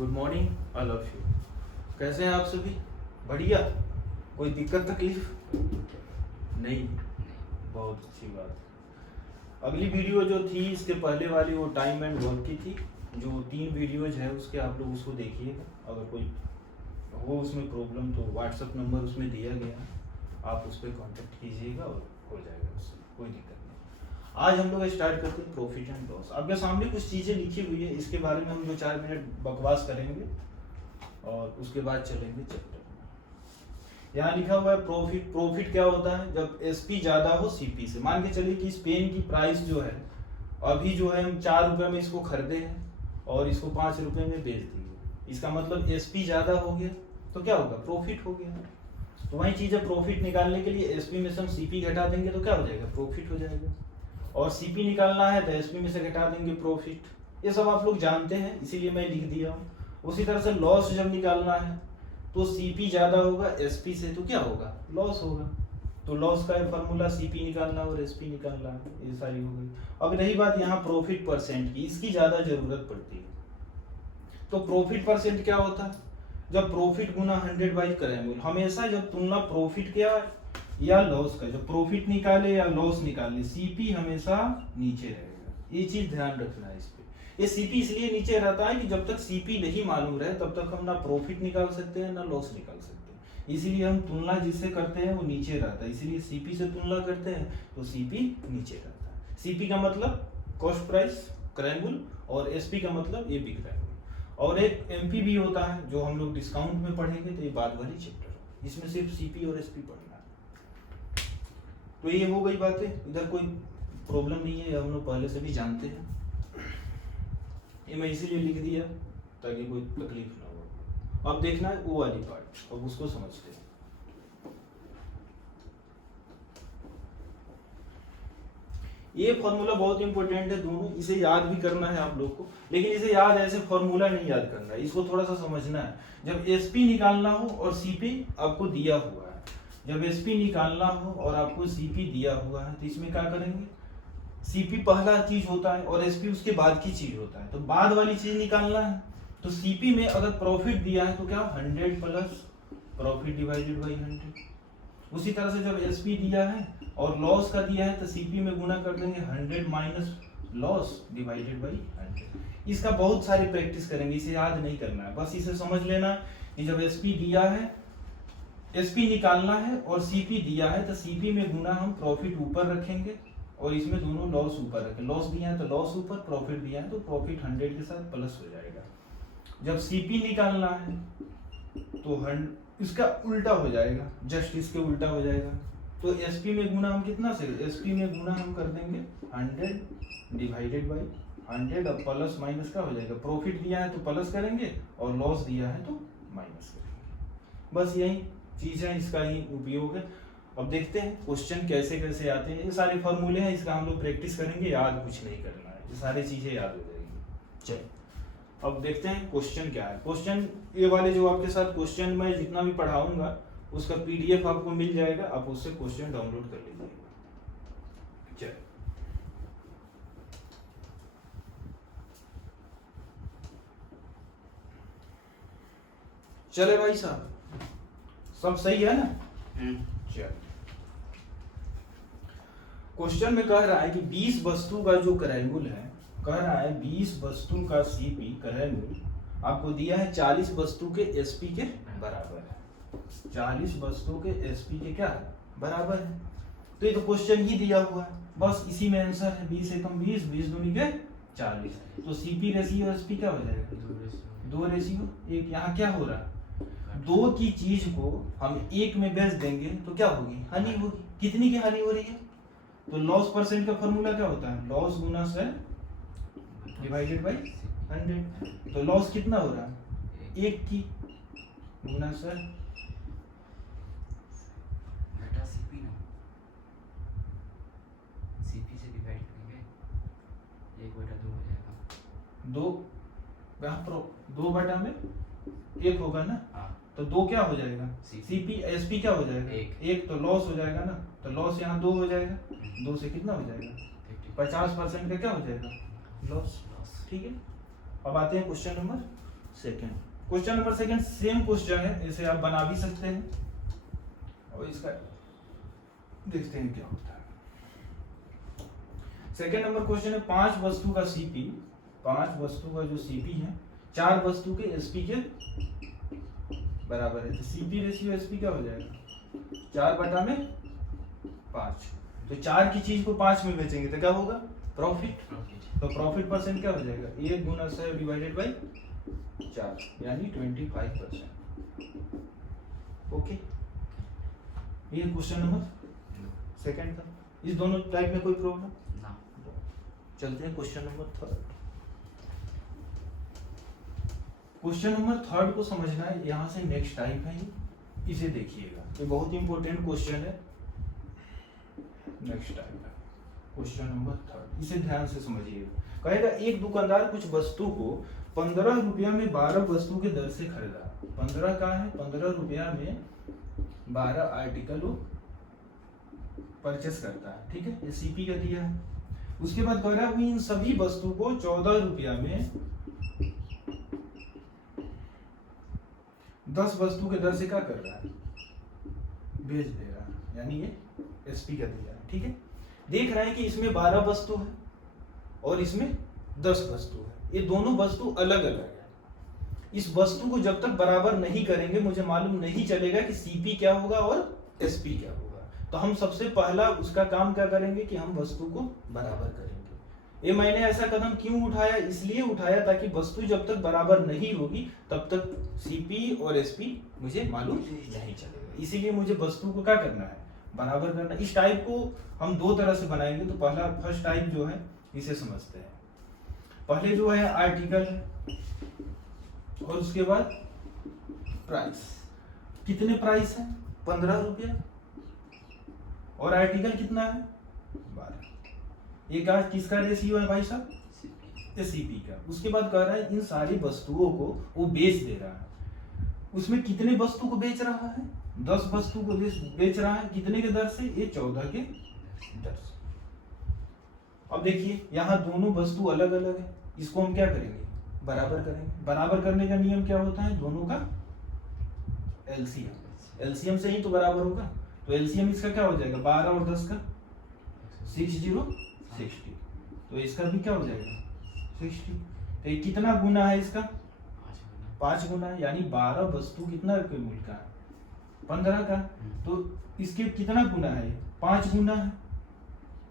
Good morning all of you. कैसे हैं आप सभी? बढ़िया? कोई दिक्कत तकलीफ नहीं? बहुत अच्छी बात। अगली वीडियो जो थी इसके पहले वाली वो टाइम एंड वर्क की थी। जो 3 वीडियोज है उसके आप लोग उसको देखिएगा। अगर कोई हो उसमें प्रॉब्लम तो व्हाट्सअप नंबर उसमें दिया गया है, आप उस पर कॉन्टेक्ट कीजिएगा और हो जाएगा, उससे कोई दिक्कत नहीं। आज हम लोग स्टार्ट करते हैं प्रॉफिट एंड लॉस। आपके सामने कुछ चीज़ें लिखी हुई है, इसके बारे में हम 2-4 मिनट बकवास करेंगे और उसके बाद चलेंगे चैप्टर में। यहाँ लिखा हुआ है प्रॉफिट। प्रॉफिट क्या होता है? जब एसपी ज़्यादा हो सीपी से। मान के चलिए कि इस पेन की प्राइस जो है अभी जो है हम 4 रुपये में इसको खरीदे हैं और इसको 5 रुपये में बेच दिए। इसका मतलब एसपी ज़्यादा हो गया तो क्या होगा? प्रॉफिट हो गया। तो वही चीज़ है, प्रॉफिट निकालने के लिए एसपी में से हम सीपी घटा देंगे तो क्या हो जाएगा? प्रॉफिट हो जाएगा। और सीपी निकालना है तो एसपी में से घटा देंगे, प्रॉफिट। ये सब आप लोग जानते हैं, इसीलिए मैं लिख दिया हूँ। उसी तरह से लॉस जब निकालना है तो सीपी ज़्यादा होगा एसपी से तो क्या होगा? लॉस होगा। तो लॉस का फॉर्मूला सीपी निकालना और एसपी निकालना है। ये सारी हो गई। अब रही बात यहाँ प्रॉफिट परसेंट की, इसकी ज़्यादा जरूरत पड़ती है। तो प्रॉफिट परसेंट क्या होता है? जब प्रॉफिट गुना 100 बाई करेंगे, हमेशा जब तुलना प्रॉफिट क्या या लॉस का, जब प्रॉफिट निकाले या लॉस निकाले, सीपी हमेशा नीचे रहेगा। ये चीज ध्यान रखना है इस पे। ये सीपी इसलिए नीचे रहता है कि जब तक सीपी नहीं मालूम रहे तब तक हम ना प्रॉफिट निकाल सकते हैं ना लॉस निकाल सकते हैं। इसीलिए हम तुलना जिससे करते हैं वो नीचे रहता है, इसीलिए सीपी से तुलना करते हैं तो सीपी नीचे रहता है। सीपी का मतलब कॉस्ट प्राइस क्रैंगुल और एसपी का मतलब एपी क्रैंगुल। और एक एमपी भी होता है जो हम लोग डिस्काउंट में पढ़ेंगे, तो ये बाद वाली चैप्टर, इसमें सिर्फ सीपी और एसपी पढ़ना है। तो ये हो गई बातें, इधर कोई प्रॉब्लम नहीं है, हम लोग पहले से भी जानते हैं। ये मैं इसीलिए लिख दिया ताकि कोई तकलीफ ना हो। अब देखना है वो वाली पार्ट, अब उसको समझते हैं। ये फॉर्मूला बहुत इंपॉर्टेंट है दोनों, इसे याद भी करना है आप लोग को, लेकिन इसे याद ऐसे फॉर्मूला नहीं याद करना है, इसको थोड़ा सा समझना है। जब एसपी निकालना हो और सीपी आपको दिया हुआ है, जब एसपी निकालना हो और आपको सीपी दिया हुआ है तो इसमें क्या करेंगे? सीपी पहला चीज होता है और एसपी उसके बाद की चीज होता है, तो बाद वाली चीज निकालना है। तो सीपी में अगर प्रॉफिट दिया है तो क्या? 100 प्लस प्रॉफिट डिवाइडेड बाई 100। उसी तरह से जब एसपी दिया है और लॉस का दिया है तो सीपी में गुना कर देंगे 100 माइनस लॉस डिवाइडेड बाई 100। इसका बहुत सारी प्रैक्टिस करेंगे, इसे याद नहीं करना है, बस इसे समझ लेना कि जब एसपी दिया है, एसपी निकालना है और सीपी दिया है तो सीपी में गुना हम प्रॉफिट ऊपर रखेंगे और इसमें दोनों लॉस ऊपर रखें। लॉस दिया है तो लॉस ऊपर, प्रॉफिट दिया है तो प्रॉफिट 100 के साथ प्लस हो जाएगा। जब सीपी निकालना है तो इसका उल्टा हो जाएगा, जस्ट इसके उल्टा हो जाएगा। तो एसपी में गुना हम कितना से? एसपी में गुना हम कर देंगे 100 डिवाइडेड बाई 100। अब प्लस माइनस का हो जाएगा, प्रॉफिट दिया है तो प्लस करेंगे और लॉस दिया है तो माइनस करेंगे। बस यही चीज है, इसका ही उपयोग है। अब देखते हैं क्वेश्चन कैसे कैसे आते हैं। ये सारे फॉर्मूले हैं, इसका हम लोग प्रैक्टिस करेंगे, याद कुछ नहीं करना है, ये सारी चीजें याद हो जाएगी। चलिए अब देखते हैं क्वेश्चन क्या है। क्वेश्चन ये वाले जो आपके साथ क्वेश्चन मैं जितना भी पढ़ाऊंगा उसका पीडीएफ आपको मिल जाएगा, आप उससे क्वेश्चन डाउनलोड कर लीजिएगा। चलिए चले भाई साहब, सब सही है ना? चलिए क्वेश्चन में कह रहा है कि 20 वस्तु का जो क्रैंगुल है, कह रहा है 20 वस्तु का सीपी क्रैंगुल आपको दिया है 40 वस्तु के एसपी के बराबर है। 40 वस्तु के एसपी के क्या है? बराबर है। तो ये तो क्वेश्चन ही दिया हुआ है, बस इसी में आंसर है। 20 एकम 20, 20 दूनी के 40। तो सीपी रेशियो एसपी क्या हो जाएगा? 2 रेशियो 1। यहाँ क्या हो रहा है? 2 की चीज को हम 1 में बेच देंगे तो क्या होगी? हानि होगी। कितनी की हानि हो रही है? तो लॉस परसेंट का फॉर्मूला क्या होता है? लॉस गुना से डिवाइडेड बाई 100। तो लॉस कितना हो रहा है? 1 की गुना से घटा सीपी ना, सीपी से डिवाइड करेंगे 1/2 हो जाएगा। 2 बटा में 1 होगा ना? हाँ। तो 2 क्या हो जाएगा? CP सीपी एसपी क्या हो जाएगा? 1। तो लॉस हो जाएगा ना, तो लॉस यहाँ 2 हो जाएगा। 2 से कितना हो जाएगा? 50% का क्या हो जाएगा? लॉस। ठीक है, अब आते हैं question number second question number second same question है, इसे आप बना भी सकते हैं और इसका देखते हैं क्या होता है। सेकंड नंबर क्वेश्चन है 5 वस्तु का सीपी, 5 वस्तु का जो सीपी है 4 वस्तु के एसपी के बराबर है। तो सीपी रेशियो एसपी क्या हो जाएगा 4/5। तो 4 की चीज को 5 में बेचेंगे तो क्या होगा प्रॉफिट। तो प्रॉफिट परसेंट क्या हो जाएगा 1 गुना 100 डिवाइडेड बाई 4 यानी 25%। ओके, ये क्वेश्चन नंबर सेकंड था। इस दोनों टाइप में कोई प्रॉब्लम ना। चलते हैं question number third. Question number third को समझना है, यहां से नेक्स्ट टाइप है, इसे देखिएगा, ये बहुत इंपॉर्टेंट क्वेश्चन है। नेक्स्ट टाइप है क्वेश्चन नंबर थर्ड, इसे ध्यान से समझिएगा। कहेगा एक दुकानदार कुछ वस्तु को 15 रुपया में 12 वस्तु के दर से खरीदा। 15 का है, 15 रुपया में 12 आर्टिकल वो परचेस करता है, ठीक है, ये सीपी का दिया है। उसके बाद कह रहा है इन सभी वस्तु को 14 रुपया में 10 वस्तु के दर से क्या कर रहा है बेच दे रहा है, यानी ये एसपी का दिया है, ठीक है। देख रहा है कि इसमें 12 वस्तु है और इसमें 10 वस्तु है, ये दोनों वस्तु अलग अलग है। इस वस्तु को जब तक बराबर नहीं करेंगे मुझे मालूम नहीं चलेगा कि सीपी क्या होगा और एसपी क्या होगा। तो हम सबसे पहला उसका काम क्या करेंगे कि हम वस्तु को बराबर करेंगे। ये मैंने ऐसा कदम क्यों उठाया, इसलिए उठाया ताकि वस्तु जब तक बराबर नहीं होगी तब तक सीपी और एसपी मुझे मालूम नहीं चलेगा। इसीलिए मुझे वस्तु को क्या करना है बराबर करना। इस टाइप को हम दो तरह से बनाएंगे। तो पहला फर्स्ट टाइप जो है इसे समझते हैं। पहले जो है आर्टिकल और उसके बाद प्राइस। कितने प्राइस है 15 रुपया और आर्टिकल कितना है 12। ये क्या किसका रेशियो है भाई साहब सीपी का। उसके बाद कह रहा है इन सारी वस्तुओं को वो बेच दे रहा है। उसमें कितने वस्तु को बेच रहा है 10 वस्तु को बेच रहा है। कितने के दर से ये 14 के दर से। अब देखिए यहाँ दोनों वस्तु अलग अलग है, इसको हम क्या करेंगे बराबर करेंगे। बराबर करने का नियम क्या होता है दोनों का एलसीएम। एलसीएम से ही तो बराबर होगा। तो एलसीएम इसका क्या हो जाएगा 12 और 10 का 60। तो इसका भी क्या हो जाएगा 60। तो ये कितना गुना है इसका 5 गुना, यानी 12 वस्तु कितना रुपये मूल्य का है 15 का। तो इसके कितना गुना है 5 गुना है।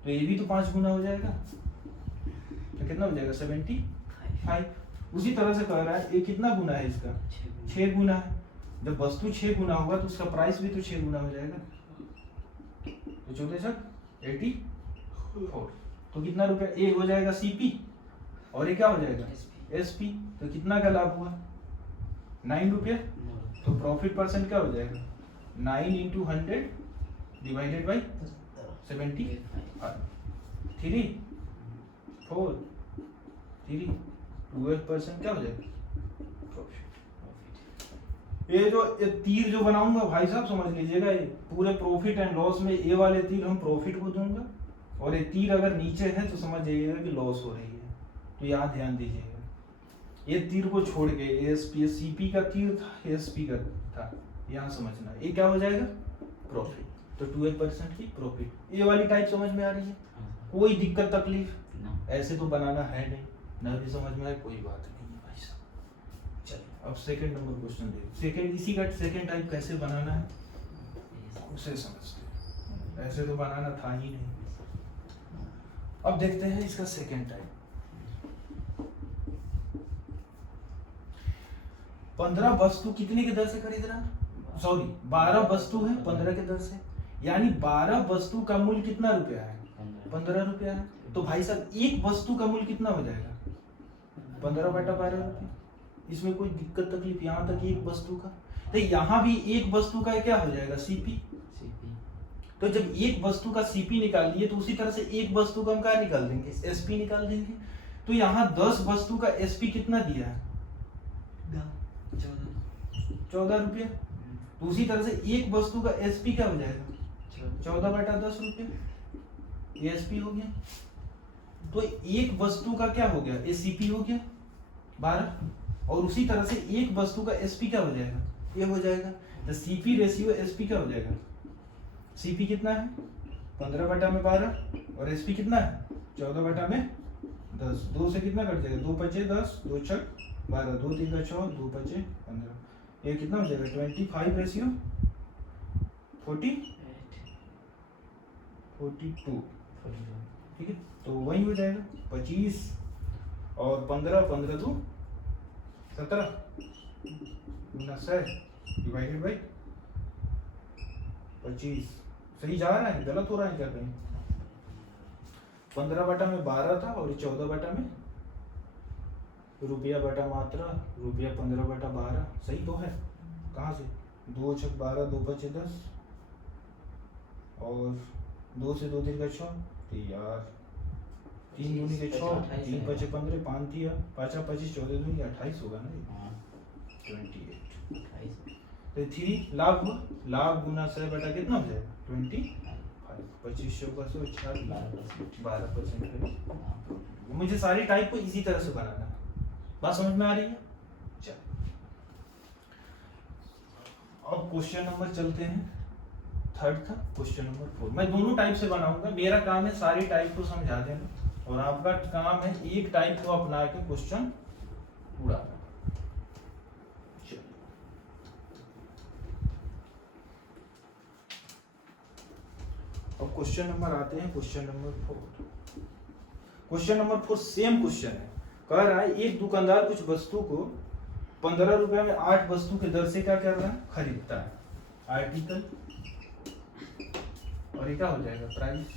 तो ये भी तो 5 गुना हो जाएगा। तो कितना हो जाएगा 75। उसी तरह से कह रहा है ये कितना गुना है इसका 6 गुना है। जब वस्तु 6 गुना होगा तो उसका प्राइस भी तो 6 गुना हो जाएगा। तो 84। तो कितना रुपया ए हो जाएगा सीपी और ये क्या हो जाएगा एसपी। तो कितना का लाभ हुआ 9 रुपया। तो प्रॉफिट परसेंट क्या हो जाएगा 9 into 100 डिवाइडेड बाई 75। 3 4 3 12% क्या हो जाएगा प्रॉफिट। ये जो ये तीर जो बनाऊंगा भाई साहब समझ लीजिएगा, ये पूरे प्रॉफिट एंड लॉस में ए वाले तीर हम प्रॉफिट को दूंगा और ये तीर अगर नीचे है तो समझ जाइएगा कि लॉस हो रही है। तो यहाँ ध्यान दीजिएगा, ये तीर को छोड़ के एसपी सीपी का तीर था एसपी का था, यहाँ समझना ये क्या हो जाएगा प्रॉफिट। तो 12% की प्रॉफिट। ये वाली टाइप समझ में आ रही है, कोई दिक्कत तकलीफ ऐसे तो बनाना है नहीं, ना भी समझ में आए कोई बात नहीं है भाई साहब। चलिए अब सेकंड नंबर क्वेश्चन देखिए। सेकंड इसी का सेकंड टाइप कैसे बनाना है उसे समझते हैं, ऐसे तो बनाना था ही नहीं। अब देखते हैं इसका सेकंड टाइप। 15 वस्तु कितने के दर से खरीद रहा है 12 वस्तु है 15 के दर से, यानी 12 वस्तु का मूल्य कितना रुपया है 15 रुपया है। तो भाई साहब एक वस्तु का मूल्य कितना हो जाएगा 15/12 रुपये। इसमें कोई दिक्कत तकलीफ यहाँ तक एक वस्तु का। तो यहाँ भी एक वस्तु का क्या हो जाएगा सीपी। तो जब एक वस्तु का सीपी निकाल दिए तो उसी तरह से एक वस्तु का हम क्या निकाल देंगे एसपी निकाल देंगे। तो यहाँ 10 वस्तु का एसपी कितना दिया है 14 रुपया। तो उसी तरह से एक वस्तु का एसपी क्या हो जाएगा 14/10 रुपये, ये एसपी हो गया। तो एक वस्तु का क्या हो गया एसीपी हो गया 12 और उसी तरह से एक वस्तु का एसपी क्या हो जाएगा, ये हो जाएगा। तो सीपी रेशियो एसपी क्या हो जाएगा, सीपी कितना है 15/12 और एसपी कितना है 14/10। 2 से कितना कट जाएगा, 2 5 10, 2 6 12, 2 3 का 6, 2 5 15, ये कितना हो जाएगा 25 रेशियो 42, ठीक है। तो वही हो जाएगा 25 और 15, 15 2 17 डिवाइडेड बाई 25। सही जा रहा है, गलत हो रहा है क्या कहीं? 15/12 था और 14 में रुपया बटा मात्रा, रुपया 15/12 सही तो है। कहाँ से 2 6 12, 2 5 10 और 2 से 2 3 का 6, तो यार 3 दूनी के 6, 3 5 15, 5 दिया 5 25, 14 दूनी 28 होगा ना, 28। तो 3 लाभ हुआ, लाभ गुना 100 बटा कितना हो जाएगा 25, 2500 का 100 12%। मुझे सारी टाइप को इसी तरह से बनाना है, बात समझ में आ रही है? चल अब क्वेश्चन नंबर चलते हैं, थर्ड था क्वेश्चन नंबर 4। मैं दोनों टाइप से बनाऊंगा, मेरा काम है सारी टाइप को समझा देना और आपका काम है एक टाइप को अपना के क्वेश्चन उड़ाना। अब क्वेश्चन नंबर आते हैं, question number 4। Question number 4 same question है, कह रहा है एक दुकानदार कुछ वस्तु को 15 रुपए में 8 वस्तु के दर से क्या कर रहा है, खरीदता है। आर्टिकल और ये क्या हो जाएगा प्राइस।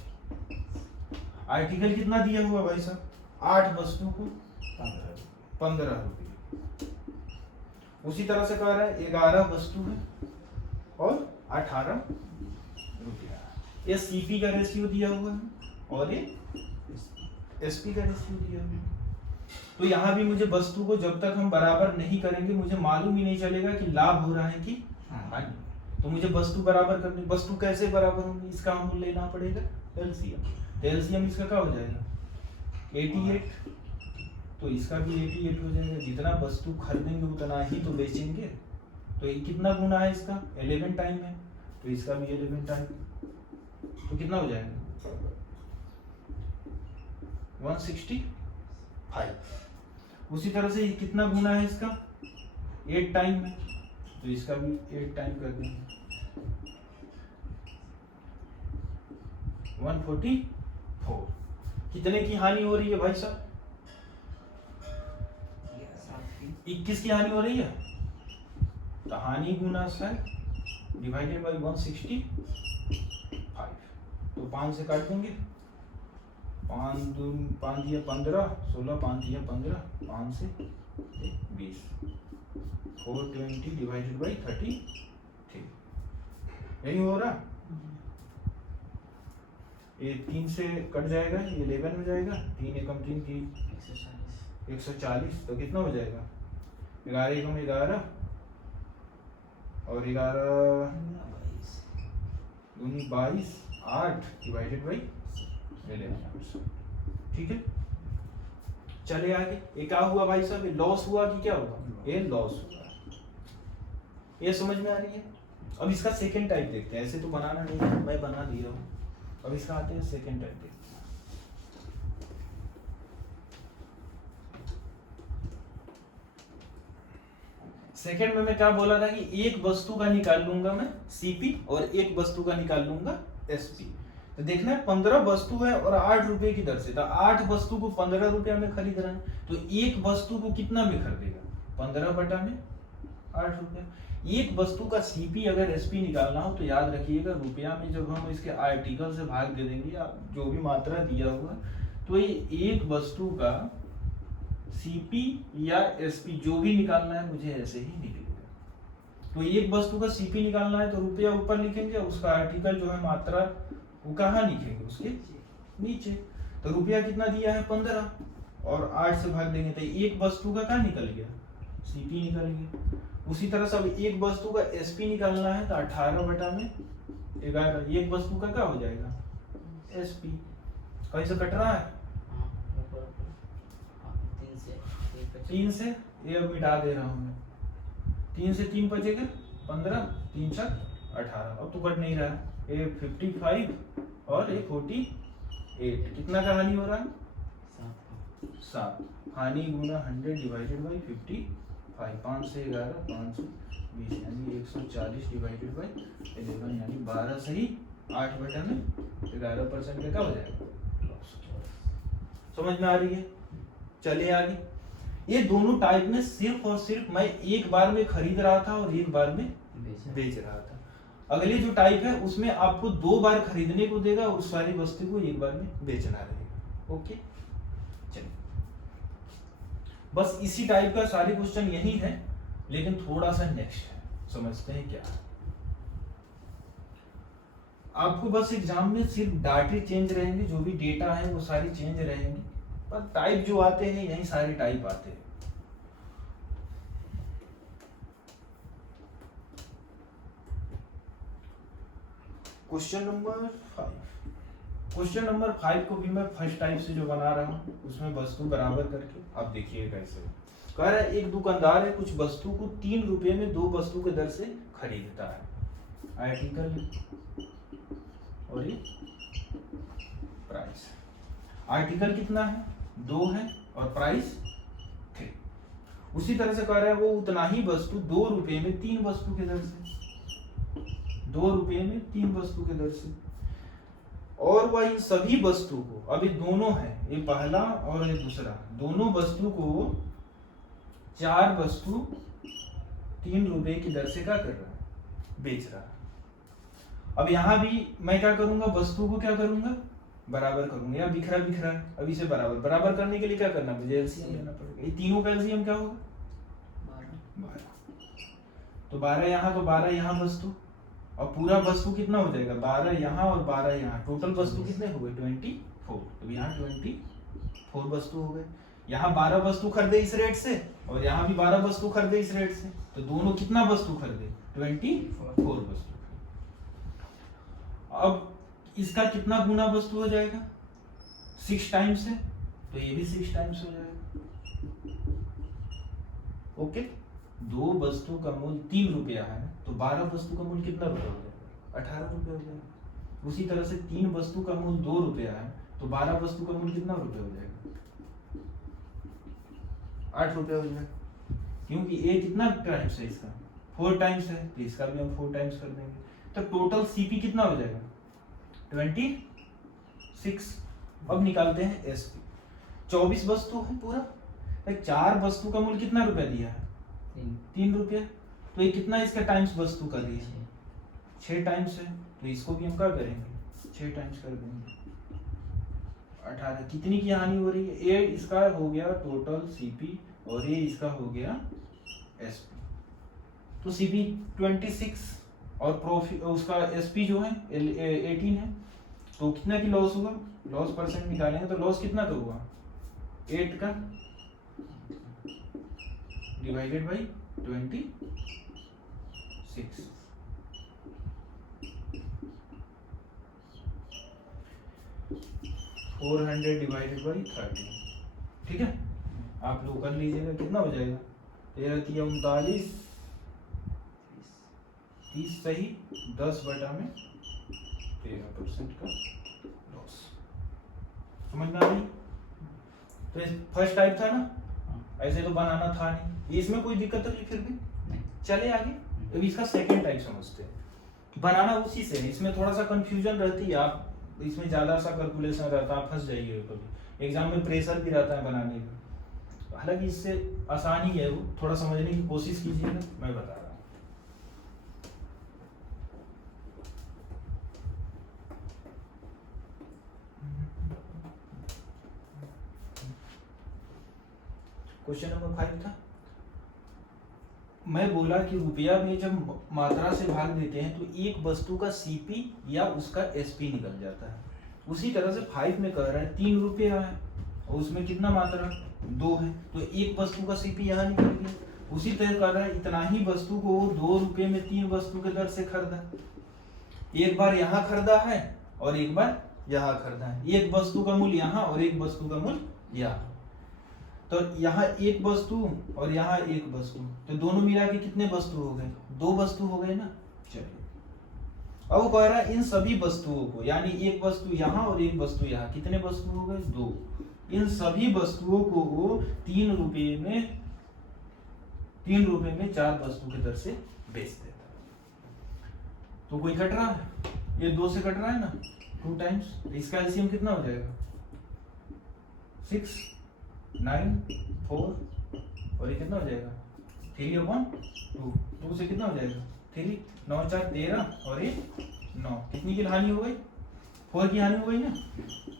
आर्टिकल कितना दिया हुआ भाई साहब, 8 वस्तु को 15 रुपये। उसी तरह से कह रहा है 11 वस्तु है और 18 रुपया। ये सीपी का रेशियो दिया हुआ है और ये एसपी का रेशियो दिया हुआ है। तो यहाँ भी मुझे वस्तु को जब तक हम बराबर नहीं करेंगे मुझे मालूम ही नहीं चलेगा कि लाभ हो रहा है कि हानि। तो मुझे वस्तु बराबर करनी, वस्तु कैसे बराबर होंगी, इसका हम लेना पड़ेगा एलसीएम। तो एलसीएम इसका क्या हो जाएगा 88, तो इसका भी 88 हो जाएगा। जितना वस्तु खरीदेंगे उतना ही तो बेचेंगे, तो ये कितना गुना है इसका 11 टाइम है, तो इसका भी 11 टाइम, तो कितना हो जाएगा 165। उसी तरह से कितना गुना है इसका 8 टाइम में, तो इसका भी 8 टाइम कर देंगे 144। कितने की हानि हो रही है भाई साहब 21 की हानि हो रही है। तो हानि गुना 100 डिवाइडेड बाई 165, तो 5 से काट देंगे, 5 दिया 15, 16 5 दिया 15, 5 से 20, 420 डिवाइडेड बाई 33। यही हो रहा, ये 3 से कट जाएगा, ये 11 हो जाएगा, 3 एकम 3 की 140, तो कितना हो जाएगा 11 एकम 11 और 11 दूनी 22, 8 डिवाइडेड बाई 11। ठीक है, चले आगे। ये क्या हुआ भाई साहब, ये लॉस हुआ कि क्या हुआ, ये लॉस हुआ। ये समझ में आ रही है। अब इसका सेकंड टाइप देखते हैं, ऐसे तो बनाना नहीं है, मैं बना दिया हूँ। अब इसका आते हैं सेकंड टाइप देखते हैं। सेकंड में मैं क्या बोला था कि एक वस्तु का निकाल लूंगा मैं सीपी और एक वस्तु का निकाल लूंगा एसपी। तो देखना है 15 वस्तु है और 8 रुपए की दर से, तो 8 वस्तु को 15 रुपया में खरीद रहा है, तो एक वस्तु को कितना में खरीदेगा 15/8 रुपया। एक वस्तु का सीपी अगर एसपी निकालना हो तो याद रखिएगा रुपया में जब हम इसके आर्टिकल से भाग दे देंगे या जो भी मात्रा दिया हुआ, तो ये एक वस्तु का सीपी या एसपी जो भी निकालना है मुझे ऐसे ही निकलेगा। तो एक वस्तु का सीपी निकालना है तो रुपया ऊपर लिखेंगे, उसका आर्टिकल जो है मात्रा वो कहाँ लिखेंगे, उसके नीचे। तो रुपया कितना दिया है 15 और 8 से भाग देंगे तो एक वस्तु का क्या निकल गया सीपी निकल गया। उसी तरह से अब एक वस्तु का एसपी निकालना है तो 18/11, एक वस्तु का क्या हो जाएगा एसपी। कहीं से कट रहा है 3 से 1 पे 3 से ये अब मिटा दे रहा हूँ मैं, 3 से 3 बचेगा 15, 3 छक 18, अब तो कट नहीं रहा है, ये 55 और ये 48, कितना का हानि हो रहा है? 7। हानि गुना 100 डिवाइडेड बाई 55, 5 से 11 520 यानी 140 डिवाइडेड बाई 11 यानी 12 से ही 8 बटा में 11% का क्या हो जाएगा? समझ में आ रही है? चलिए आगे। ये दोनों टाइप में सिर्फ और सिर्फ मैं एक बार में खरीद रहा था और एक बार में बेच रहा था। अगली जो टाइप है उसमें आपको 2 बार खरीदने को देगा और सारी वस्तु को एक बार में बेचना रहेगा। ओके, चलिए बस इसी टाइप का सारे क्वेश्चन यही है, लेकिन थोड़ा सा नेक्स्ट है, समझते हैं क्या है। आपको बस एग्जाम में सिर्फ डाटे चेंज रहेंगे, जो भी डेटा है वो सारी चेंज रहेंगे, पर टाइप जो आते हैं यही सारे टाइप आते हैं। क्वेश्चन नंबर 5, क्वेश्चन नंबर 5 को भी मैं फर्स्ट टाइप से जो बना रहा हूँ उसमें वस्तु बराबर करके आप देखिए कैसे कह रहा है। एक दुकानदार है कुछ वस्तु को 3 रुपए में 2 वस्तु के दर से खरीदता है। आर्टिकल और ये प्राइस। आर्टिकल कितना है? 2 है और प्राइस 3। उसी तरह से कह रहा है वो उतना ही वस्तु 2 रुपए में 3 वस्तु के दर से, 2 रुपए में 3 वस्तु के दर से, और वह इन सभी वस्तु को, अभी दोनों है, ये पहला और ये दूसरा, दोनों वस्तु को 4 वस्तु 3 रुपए की दर से क्या कर रहा है? बेच रहा है। अब यहां भी मैं क्या करूंगा? वस्तु को क्या करूंगा? बराबर करूंगा। या बिखरा बिखरा है, अब इसे बराबर करने के लिए क्या करना? मुझे एलसीएम लेना पड़ेगा। ये तीनों का एलसीएम क्या होगा? 12। तो 12 यहाँ, तो 12 यहाँ वस्तु, और पूरा वस्तु कितना हो जाएगा? 12 यहाँ और 12 यहाँ, टोटल वस्तु कितने हो गए? 24। तो यहाँ 24 वस्तु हो गए। यहाँ 12 वस्तु खरीदे इस रेट से और यहाँ भी 12 वस्तु खरीदे इस रेट से, तो दोनों कितना वस्तु खरीदे? 24 वस्तु। अब इसका कितना गुना वस्तु हो जाएगा? 6 टाइम्स है, तो ये भी 6 टाइम्स हो जाएगा। ओके, 2 वस्तु का मूल्य 3 रुपया है, तो 12 वस्तु का मूल्य कितना रुपया हो जाएगा? 18 रुपया हो जाएगा। उसी तरह से 3 वस्तु का मूल्य 2 रुपया है, तो 12 वस्तु का मूल्य कितना रुपया हो जाएगा? 8 रुपया हो जाएगा। क्योंकि ये कितना टाइम्स है? इसका 4 टाइम्स है, तो इसका भी हम 4 टाइम्स कर देंगे, तो टोटल सीपी कितना हो जाएगा? 26। अब निकालते हैं एसपी। 24 वस्तु है पूरा, 4 वस्तु का मूल्य कितना रुपया दिया है? 3 रुपया। तो ये कितना इसका टाइम्स वस्तु कर दिया? 6 टाइम्स है, तो इसको भी हम क्या करेंगे? 6 टाइम्स कर देंगे। 18। कितनी की हानि हो रही है? ये इसका हो गया टोटल सीपी और ये इसका हो गया एसपी। तो सीपी 26 और प्रॉफिट उसका एसपी जो है 18 है, तो कितना की लॉस होगा? लॉस परसेंट निकालेंगे तो लॉस कितना का हुआ? 8 का डिवाइडेड बाई 26। 400 divided by 30। ठीक है, आप लोग कर लीजिएगा, कितना हो जाएगा? 13 3 39, 30 सही, 10 बटा में 13% का लॉस। समझ में आ रही? तो फर्स्ट टाइप था ना, ऐसे तो बनाना था नहीं, इसमें कोई दिक्कत नहीं फिर भी नहीं। चले आगे, अभी इसका सेकंड टाइप समझते हैं। बनाना उसी से है, इसमें थोड़ा सा कंफ्यूजन रहती है, आप इसमें ज्यादा सा कैलकुलेशन रहता है, आप फंस जाइए कभी, एग्जाम में प्रेशर भी रहता है बनाने का। हालांकि इससे आसान ही है, वो थोड़ा समझने की कोशिश कीजिएगा, मैं बता रहा हूँ। क्वेश्चन नंबर 5 था, मैं बोला कि रुपया में जब मात्रा से भाग देते हैं तो एक वस्तु का सीपी या उसका एसपी निकल जाता है। उसी तरह से 5 में कह रहा है 3 रुपया है और उसमें कितना मात्रा? 2 है, तो एक वस्तु का सीपी यहाँ निकल गया। उसी तरह कह रहा है इतना ही वस्तु को 2 रुपये में 3 वस्तु के दर से खरीदा। एक बार यहाँ खरीदा है और एक बार यहाँ खरीदा है, एक वस्तु का मूल्य यहाँ और एक वस्तु का मूल्य यहाँ। तो यहाँ एक वस्तु और यहाँ एक वस्तु, तो दोनों मिला के कितने वस्तु हो गए? 2 वस्तु हो गए ना। चलिए अब वो कह रहा है इन सभी वस्तुओं को, यानी एक वस्तु यहाँ और एक वस्तु यहाँ, कितने वस्तु हो गए? 2। इन सभी वस्तुओं को वो 3 रुपये में 4 वस्तु के दर से बेच देता है। तो कोई कट रहा है, ये 2 से कट रहा है ना, 2 टाइम्स, इसका एलसीएम कितना हो जाएगा? 6, 9, 4 और ये कितना हो जाएगा? 3/2। 2 से कितना हो जाएगा? 3, 9 4 13 और ये 9। कितनी की हानि हो गई? 4 की हानि हो गई ना।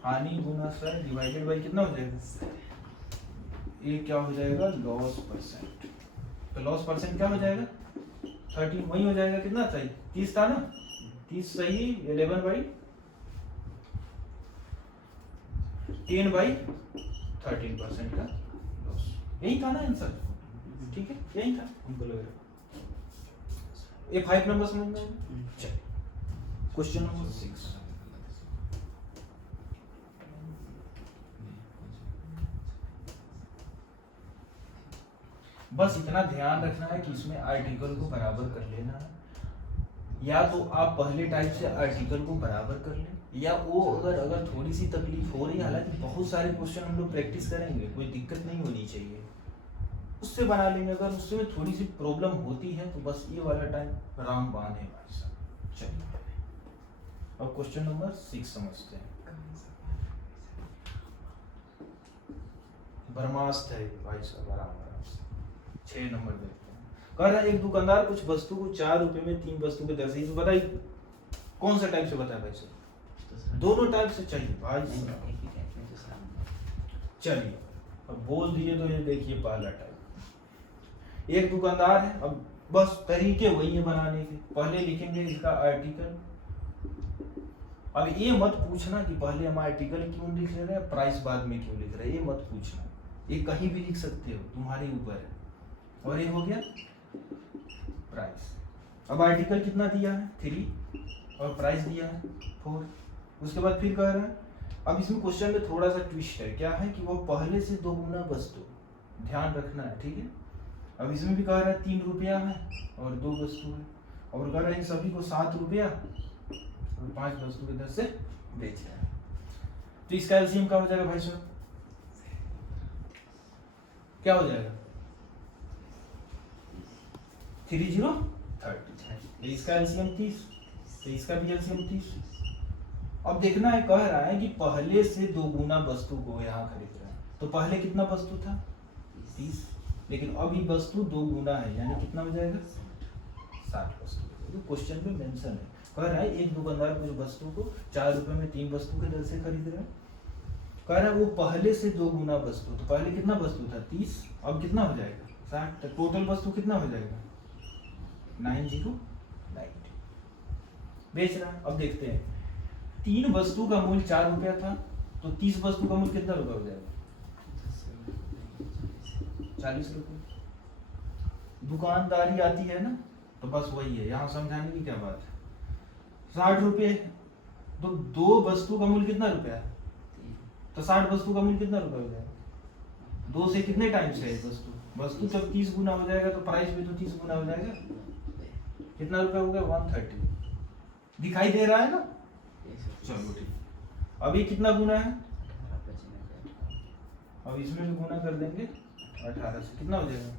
हानि गुना 100 डिवाइडेड बाई कितना हो जाएगा? ये क्या हो जाएगा? Loss percent. तो लॉस परसेंट क्या हो जाएगा? 30 वही हो जाएगा। कितना सही? 30 था ना, 30 सही 10/13% का लॉस। यही था ना आंसर? ठीक है, यही था हमको लग रहा। ये 5 नंबर समझ में आया? चलिए क्वेश्चन नंबर 6। बस इतना ध्यान रखना है कि इसमें आर्टिकल को बराबर कर लेना है। या तो आप पहले टाइप से आर्टिकल को बराबर कर लें, या वो अगर थोड़ी सी तकलीफ हो रही है, हालांकि बहुत सारे क्वेश्चन हम लोग प्रैक्टिस करेंगे, कोई दिक्कत नहीं होनी चाहिए, उससे बना लेंगे। अगर उससे थोड़ी सी प्रॉब्लम होती है तो बस ये वाला टाइम रामबाण है भाई साहब। चलिए अब क्वेश्चन नंबर 6 समझते हैं। ब्रह्मास्त्र है भाई साहब, आराम 6 नंबर देखते हैं। कह रहा है एक दुकानदार कुछ वस्तु को 4 रुपए में 3 वस्तु के दर से, इसमें बताइए कौन सा टाइप से बताया भाई साहब? दोनों टाइप से चाहिए भाई साहब। चलिए अब बोल दिए तो ये देखिए पहला टाइप। एक दुकानदार है, अब बस तरीके वही है बनाने के। पहले लिखेंगे इसका आर्टिकल। अब ये मत पूछना कि पहले हम आर्टिकल क्यों लिख रहे हैं, प्राइस बाद में क्यों लिख रहे हैं, ये मत पूछना। ये कहीं भी लिख सकते हो, तुम्हारे ऊपर है। और ये हो गया प्राइस। अब आर्टिकल कितना दिया है? 3 और प्राइस दिया है 4। उसके बाद फिर कह रहा है, अब इसमें क्वेश्चन में थोड़ा सा ट्विस्ट है। क्या है कि वो पहले से 2 गुना वस्तु, ध्यान रखना है, ठीक है। अब इसमें भी कह रहा है 3 रुपया है और 2 वस्तु है, और कह रहा है इन सभी को 7 रुपया और 5 वस्तु के दर से बेच रहा है। तो इसका एलसीएम क्या हो जाएगा भाई साहब? क्या हो जाएगा? 3 0 30। इसका एलसीएम 30, तो इसका भी एलसीएम 30। अब देखना है, कह रहा है कि पहले से 2 गुना वस्तु को यहाँ खरीद रहा है। तो पहले कितना वस्तु था? 30, लेकिन अभी वस्तु 2 गुना है, यानी कितना हो जाएगा? 60 वस्तु। तो क्वेश्चन में मेंशन है, कह रहा है एक दुकानदार कुछ वस्तु को 4 रुपए में 3 वस्तु के दर से खरीद रहा है। कह रहा है वो पहले से 2 गुना वस्तु, तो पहले कितना वस्तु था? 30, अब कितना हो जाएगा? 60। तो टोटल वस्तु कितना हो जाएगा? 9090 बेच रहा है। अब देखते हैं, 3 वस्तु का मूल्य 4 रुपया था, तो 30 वस्तु का मूल्य कितना रुपया हो जाएगा? 40 रुपये। दुकानदारी आती है ना, तो बस वही है, यहाँ समझाने की क्या बात है। 60 रुपये, तो 2 वस्तु का मूल्य कितना रुपया है? तो 60 वस्तु का मूल्य कितना रुपया हो जाएगा? 2 से कितने टाइम्स है वस्तु जब 30 गुना हो जाएगा, तो प्राइस भी तो 30 गुना हो जाएगा। कितना रुपया हो गया? 130। दिखाई दे रहा है ना? चलो ठीक। अभी कितना गुना है? अब इसमें भी गुना कर देंगे 18 से, कितना हो जाएगा?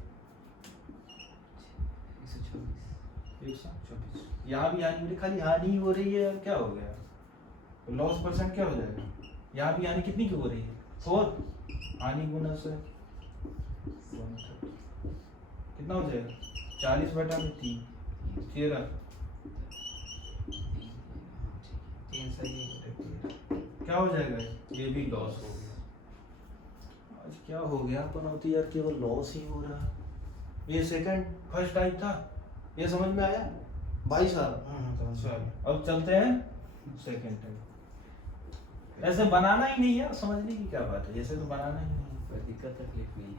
124। यहाँ भी हानि, खाली हानि हो रही है, क्या हो गया? तो लॉस परसेंट क्या हो जाएगा? यहाँ भी हानि कितनी की हो रही है? 4। हानि गुना से 130 कितना हो जाएगा? 40/3 13 क्या हो जाएगा? ये भी लॉस हो गया। आज क्या हो गया अपन होती यार, केवल लॉस ही हो रहा। ये सेकंड फर्स्ट टाइप था, ये समझ में आया भाई साहब? चलो अब चलते हैं सेकंड टाइप। ऐसे बनाना ही नहीं है, समझने की क्या बात है, ऐसे तो बनाना ही नहीं, कोई दिक्कत तकलीफ नहीं है।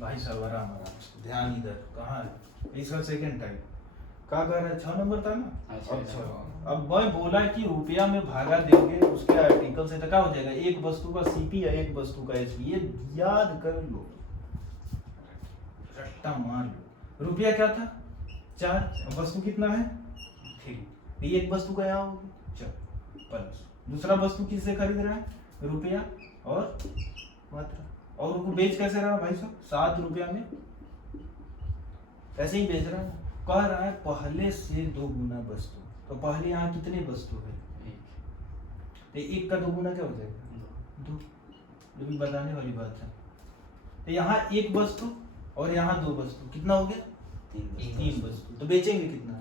भाई साहब आराम आराम से ध्यान, इधर कहाँ है? इसका सेकंड टाइप। क्या कह रहा है, 6 नंबर था ना। अच्छा, अच्छा अब मैं बोला कि रुपया में भागा देंगे उसके आर्टिकल से, तो क्या हो जाएगा, एक वस्तु का सीपी या एक वस्तु का एसपी, ये याद कर लो, रट्टा मार लो। रुपया क्या था 4, वस्तु कितना है 3, एक वस्तु का यहाँ होगी 4 प्लस दूसरा वस्तु किससे खरीद रहा है, रुपया और मात्रा, और उनको बेच कैसे रहा है भाई साहब, 7 रुपया में ऐसे ही बेच रहा है ना। कह रहा है पहले से 2 गुना वस्तु, तो पहले यहाँ कितने वस्तु है, तो 1 का 2 गुना क्या हो जाएगा 2, जो भी बताने वाली बात है। तो यहाँ 1 वस्तु और यहाँ 2 वस्तु, कितना हो गया 3 वस्तु, तो बेचेंगे कितना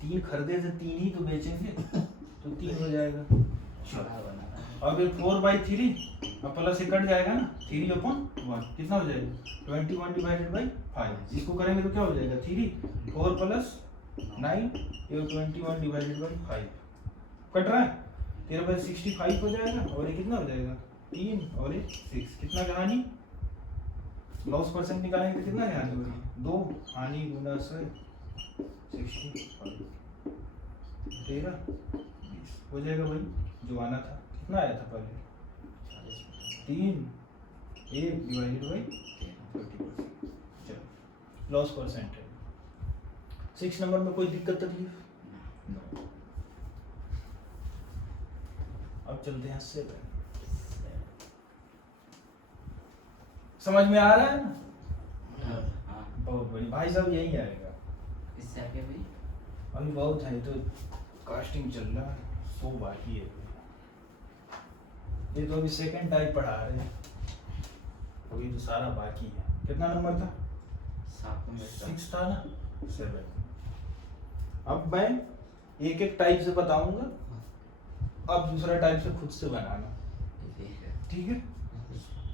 3 खरीदे थे 3 ही तो बेचेंगे, तो 3 हो जाएगा। अब 4/3 अब प्लस से कट जाएगा ना, 3/1 कितना हो जाएगा 21 डिवाइडेड बाई 5, इसको करेंगे तो क्या हो जाएगा 3, 4 प्लस 9 ये 21 डिवाइडेड बाई 5 कट रहा है, 13/65 हो जाएगा, और ये कितना हो जाएगा 3 और ये 6, कितना का हानि, लॉस परसेंट निकालेंगे तो कितना का हानि होगी 2, हानि गुना 65 13 20 हो जाएगा भाई, जो आना था कितना आया था पहले 3 1 डिवाइडेड बाई 30%, चलो लॉस परसेंट है। 6 नंबर में कोई दिक्कत तकलीफ नो। अब चलते हैं 7, समझ में आ रहा है ना, बहुत बड़ी भाई साहब यही आएगा, इससे आगे भाई अभी बहुत है, तो कास्टिंग चल रहा है, 100 बाकी है, ये तो अभी सेकंड टाइप पढ़ा रहे हैं, अभी तो सारा बाकी है। कितना नंबर था 6 था ना 7। अब मैं एक एक टाइप से बताऊंगा, अब दूसरा टाइप से खुद से बनाना, ठीक है,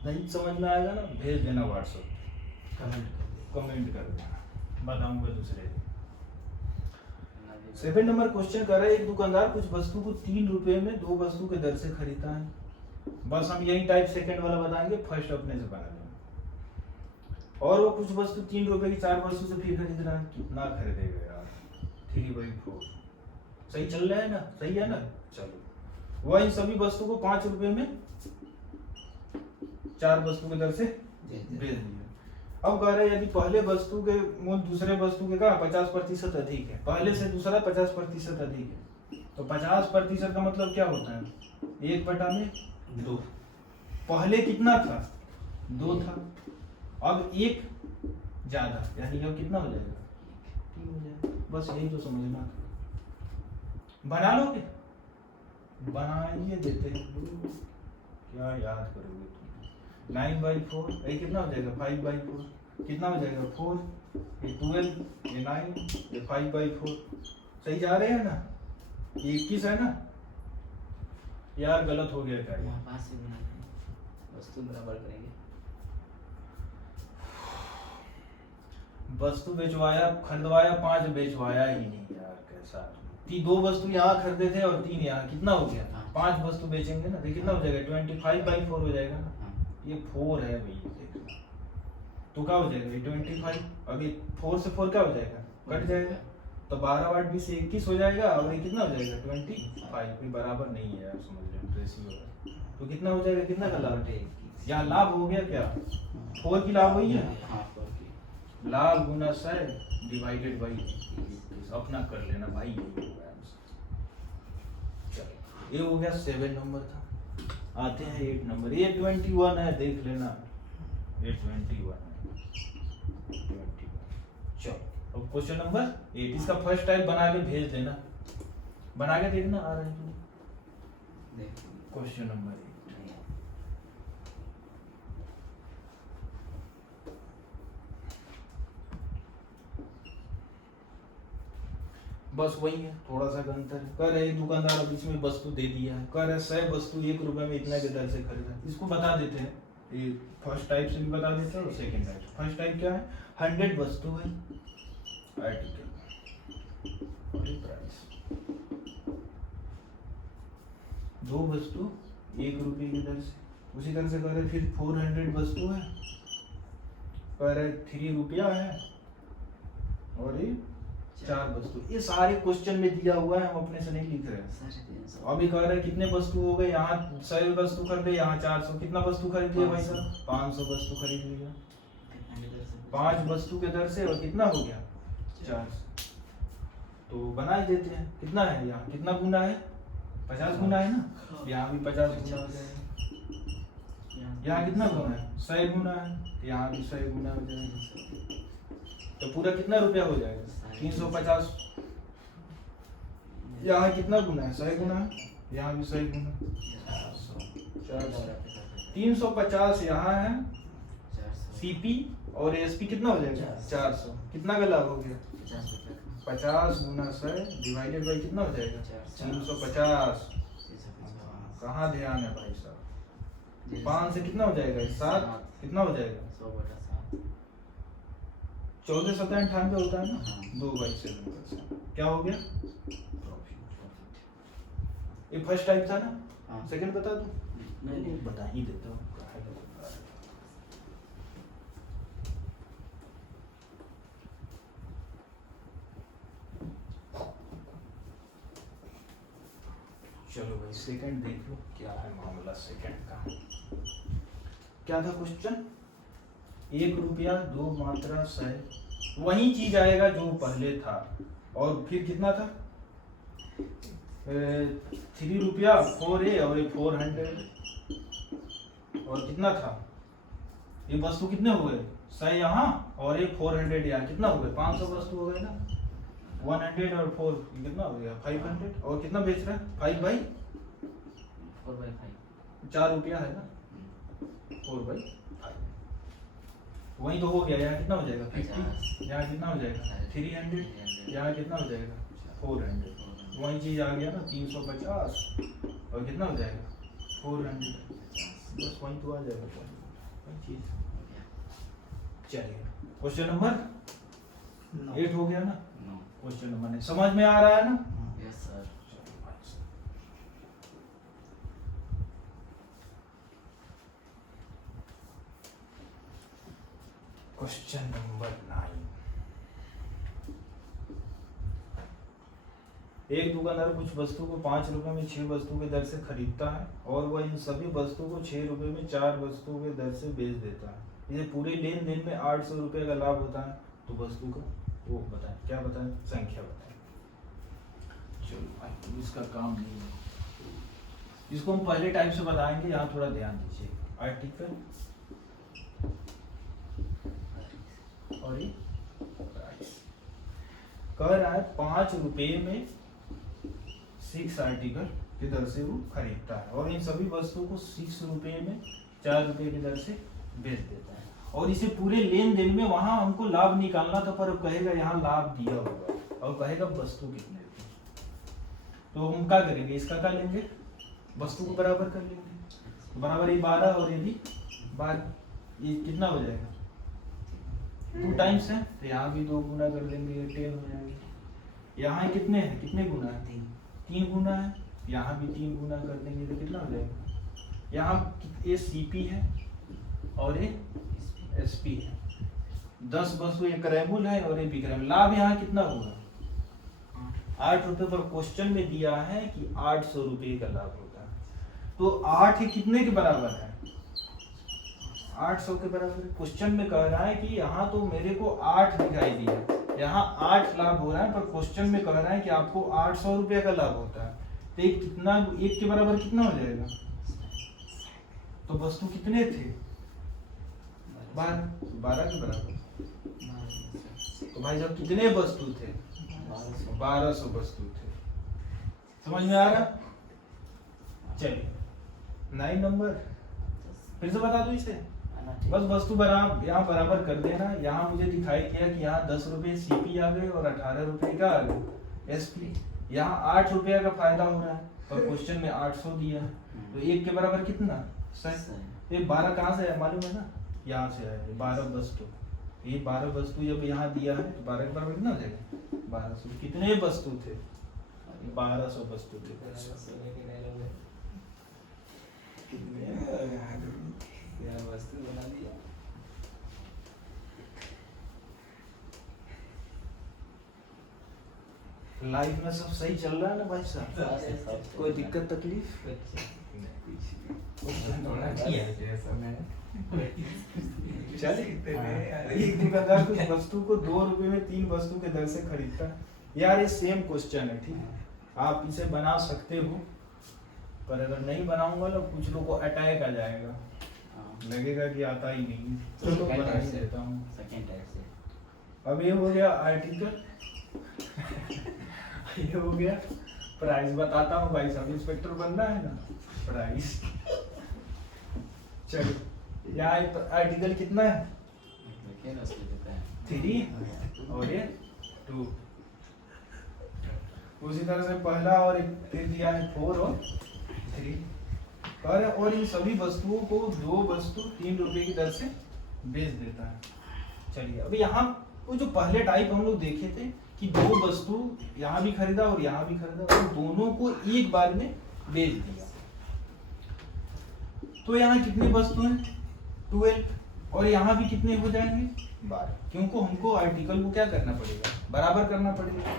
नहीं समझ में आएगा ना भेज देना व्हाट्सएप, कमेंट कर देना, बताऊंगा दूसरे दिन। 7 नंबर क्वेश्चन कर रहा है, एक दुकानदार कुछ वस्तु को 3 रुपए में 2 वस्तु के दर से खरीदता है। बस हम यही टाइप सेकंड वाला बताएंगे, फर्स्ट अपने से बना लेंगे। और वो कुछ वस्तु 3 रुपए की 4 वस्तु से फिर खरीद रहा है, कितना खरीदेगा यार 3/4, सही चल रहा है ना, सही है ना, चलो वह इन सभी वस्तु को 5 रुपए में 4 वस्तु के दर से बेच दिया। अब कह रहे हैं यदि पहले वस्तु के मूल्य दूसरे वस्तु के का 50% अधिक है, पहले से दूसरा 50% अधिक है, तो 50% का मतलब क्या होता है 1/2, पहले कितना था 2 था, अब 1 ज्यादा, यानी अब कितना हो जाएगा 3 हो जाएगा, बस यही तो समझना था। बना लोगे, बनाइए देते हैं, क्या याद करोगे तुम, 9/4 ये कितना हो जाएगा 5/4, कितना हो जाएगा 4, ये 12, ये 9, ये 5/4, सही जा रहे हैं ना, ये 21 है ना, यार गलत हो गया क्या, यहाँ 5 से गुना करेंगे, वस्तु बराबर करेंगे, वस्तु बेचवाया खरीदवाया 5 बेचवाया ही नहीं यार, कैसा 2 वस्तु यहाँ खरीदे थे और 3 यहाँ, कितना हो गया 5 वस्तु बेचेंगे ना, तो कितना हो जाएगा 25/4 हो जाएगा ना, ये 4 है भैया देखना, तो क्या हो जाएगा 25, अभी 4 से 4 क्या हो जाएगा कट जाएगा, तो 12/8 20 से 21 हो जाएगा, और ये कितना हो जाएगा 25, कोई बराबर नहीं है यार, समझ रहे हो रेशियो, तो कितना हो जाएगा, कितना का लाभ, यहाँ लाभ हो गया क्या 4 की लाभ हुई है, लाभ गुना 100 डिवाइडेड बाई 21, अपना कर लेना भाई, यही होगा आंसर। चलो ये हो गया 7 नंबर था। आते हैं 8 नंबर, ये 21 है, देख लेना ये 21 है, 21। चलो अब क्वेश्चन नंबर 8, इसका फर्स्ट टाइप बना के भेज देना, बना के देखना आ रहा है क्वेश्चन नंबर 8। बस वही है, थोड़ा सा अंतर है। कह रहे दुकानदार अब इसमें वस्तु दे दिया है, कह रहे 100 वस्तु 1 रुपए में इतना के दर से खरीदा, इसको बता देते हैं, ये फर्स्ट टाइप से भी बता देते हैं और सेकंड टाइप। फर्स्ट टाइप क्या है, 100 वस्तु है आर्टिकल और प्राइस, 2 वस्तु 1 रुपए की दर से, उसी तरह से कह रहे फिर 400 वस्तु है, कह रहे 3 रुपया है और ये 4 वस्तु। ये सारे क्वेश्चन में दिया हुआ है, हम अपने से नहीं लिख रहे हैं। 350। अभी कह रहे हैं कितने वस्तु हो गए, यहाँ 100 वस्तु खरीदे, यहाँ 400। कितना वस्तु खरीद लिया भाई साहब? 500 वस्तु खरीद लिया। 5 वस्तु के दर से, और कितना हो गया? 400। तो बना ही देते हैं। कितना है यहाँ, कितना गुना है? 50 गुना है ना। यहाँ भी 50 गुना हो जाएगा। यहाँ कितना गुना है? 100 गुना है। यहाँ भी 100 गुना हो जाएगा। तो पूरा कितना रुपया हो जाएगा? 350। यहाँ कितना गुना है? 100 गुना है। यहाँ भी 100 गुना, 400। 350 यहाँ है सीपी, और एसपी कितना हो जाएगा? 400। कितना का लाभ हो गया? 50 गुना 100 डिवाइडेड बाई कितना हो जाएगा? 350। कहाँ ध्यान है भाई साहब? 5 से कितना हो जाएगा? 7। कितना हो जाएगा? 14 7 98 होता है ना। 2/7। क्या हो गया? ये फर्स्ट टाइप था ना। सेकंड बता दूं? नहीं, बता ही देता हूँ। चलो भाई सेकंड देख लो क्या है मामला सेकंड का। क्या था क्वेश्चन? 1 रुपया 2 मात्रा 100, वही चीज आएगा जो पहले था। और फिर कितना था? 3 रुपया 4A और 400। और कितना था? ये वस्तु कितने हो गए? 100 यहाँ और 400 यहाँ। कितना हो गए? 500 वस्तु हो गए ना। 100 और 4 कितना हो गया? 500। और कितना बेच रहा है? 5/4/5। 4 रुपया है ना। 4/5 वही तो हो गया। यहाँ कितना हो जाएगा? 50। यहाँ कितना हो जाएगा? 300। यहाँ कितना हो जाएगा? 400। वही चीज आ गया ना। 350 और कितना हो जाएगा? 400। बस वही तो आ जाएगा वही चीज। चलिए क्वेश्चन नंबर 8 हो गया ना। क्वेश्चन नंबर 9 समझ में आ रहा है ना? Yes sir. Question number 9। एक दुकानदार कुछ वस्तु को 5 रुपए में 6 वस्तु के दर से खरीदता है, और वह इन सभी वस्तु को 6 रुपए में 4 वस्तु के दर से बेच देता है। इसे पूरे लेन देन में 800 रुपए का लाभ होता है। तो वस्तु का वो बताएं, क्या बताएं? संख्या बताएं। चलो भाई इसका काम नहीं है, इसको हम पहले टाइप से बताएंगे। यहाँ थोड़ा ध्यान दीजिए। आर्टिकल और ये प्राइस कह रहा है 5 रुपए में 6 आर्टिकल की दर से वो खरीदता है, और इन सभी वस्तुओं को 6 रुपए में 4 रुपए की दर से बेच देता है। और इसे पूरे लेन देन में वहां हमको लाभ निकालना था, पर कहेगा यहाँ लाभ दिया होगा और कहेगा वस्तु कितने की। तो हम क्या करेंगे? इसका क्या लेंगे? वस्तु को बराबर कर लेंगे। बराबर ये 12 और ये भी 12। ये कितना हो जाएगा? 2 टाइम्स है, तो यहाँ भी 2 गुना कर देंगे, 10 हो जाएगा। यहाँ कितने हैं? कितने गुना है? 3 गुना है। यहाँ भी 3 गुना कर देंगे तो कितना हो जाएगा? यहाँ ये सीपी है और ये एसपी है। 10 वस्तु, ये क्रयमूल्य है और ये विक्रय। लाभ यहाँ कितना होगा? 8 रुपए पर क्वेश्चन में दिया है कि 800 रुपए का लाभ होता है। तो 8 ही कितने के बराबर है? 800 के बराबर। क्वेश्चन में कह रहा है कि यहाँ तो मेरे को 8 दिखाई दिया, यहाँ 8 लाभ हो रहा है, पर क्वेश्चन में कह रहा है कि आपको 800 रुपए का लाभ होता है। तो एक कितना, 1 के बराबर कितना हो जाएगा? तो वस्तु कितने थे? 12 के बराबर। तो भाई साहब कितने वस्तु थे? 1200 वस्तु थे। समझ में आ रहा? चलिए 9 नंबर फिर से बता दो इसे। बस वस्तु बराबर यहाँ बराबर कर देना। यहाँ मुझे दिखाई दिया कि यहाँ 10 रुपए सीपी आ गए और 18 रुपए का आ गए एसपी। यहाँ 8 रुपया का फायदा हो रहा है, पर क्वेश्चन में 800 दिया है। तो 1 के बराबर कितना? 100। ये 12 कहाँ से है मालूम है ना? यहाँ से है 12 वस्तु। ये 12 वस्तु जब यहाँ दिया है तो 12 के बराबर कितना हो जाएगा? 1200। कितने वस्तु थे? 1200 वस्तु थे। वस्तु बना दिया। लाइफ में सब सही चल रहा है ना भाई साहब? कोई दिक्कत तकलीफ? चल एक दुकानदार कुछ वस्तु को 2 रुपए में 3 वस्तु के दर से खरीदता है। यार ये सेम क्वेश्चन है, ठीक है, आप इसे बना सकते हो, पर अगर नहीं बनाऊंगा ना कुछ लोगों को अटैक आ जाएगा, लगेगा कि आता ही नहीं। चलो बना ही देता हूँ। सेकंड टाइप से अब ये हो गया आर्टिकल ये हो गया प्राइस। बताता हूँ भाई साहब, इंस्पेक्टर बनना है ना, प्राइस। चलो यहाँ आर्टिकल कितना है? देखिए ना उसमें कितना है 3 और ये 2। उसी तरह से पहला और एक फिर दिया है 4 और 3। और इन सभी वस्तुओं को 2 वस्तु 3 रुपए की दर से बेच देता है। चलिए अभी यहाँ वो जो पहले टाइप हम लोग देखे थे कि 2 वस्तु यहाँ भी खरीदा और यहाँ भी खरीदा, तो दोनों को एक बार में बेच दिया। तो यहाँ कितने वस्तु हैं? 12। और यहाँ भी कितने हो जाएंगे? 12, क्योंकि हमको आर्टिकल को क्या करना पड़ेगा? बराबर करना पड़ेगा।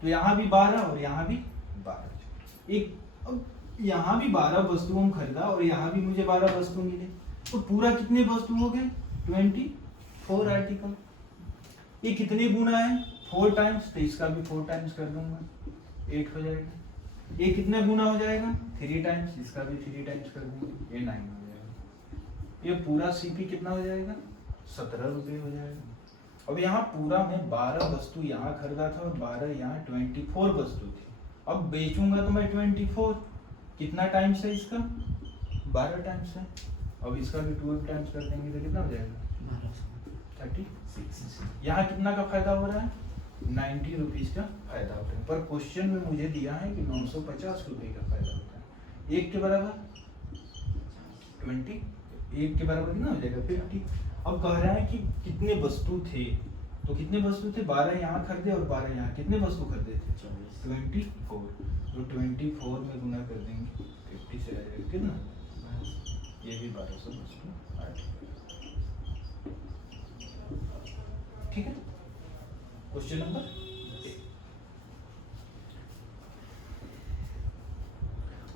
तो यहाँ भी 12 और यहाँ भी 12। एक अब यहाँ भी 12 वस्तु हम खरीदा और यहाँ भी मुझे 12 वस्तु मिले, तो पूरा कितने वस्तु हो गए? 24 आर्टिकल। ये कितने गुना है? 4 टाइम्स, तो इसका भी 4 टाइम्स कर दूंगा, 8 हो जाएगा। ये कितने गुना हो जाएगा? 3 टाइम्स, इसका भी 3 टाइम्स कर दूंगा, ये 9 हो जाएगा। ये पूरा सीपी कितना हो जाएगा? 17 रुपये हो जाएगा। अब यहाँ पूरा मैं 12 वस्तु यहाँ खरीदा था और 12 यहाँ 24 वस्तु थी। अब बेचूंगा तो मैं 24, कितना टाइम्स है इसका? 12 टाइम्स है। अब इसका भी 12 टाइम्स कर देंगे तो कितना हो जाएगा? 36। यहाँ कितना का फायदा हो रहा है? 90 रुपीज का फायदा होता है। पर क्वेश्चन में मुझे दिया है कि 950 रुपये का फायदा होता है। 1 के बराबर 20, 1 के बराबर कितना हो जाएगा? 50। अब कह रहा है कि कितने वस्तु थे, तो कितने वस्तु थे? 12 यहाँ खरीदे और 12 यहाँ। कितने वस्तु खरीदे थे? 24। तो 24 में गुना कर देंगे, 50 से आ जाएगा कितना? ये भी 1200 वस्तु आ जाएगा। ठीक है, क्वेश्चन नंबर 1।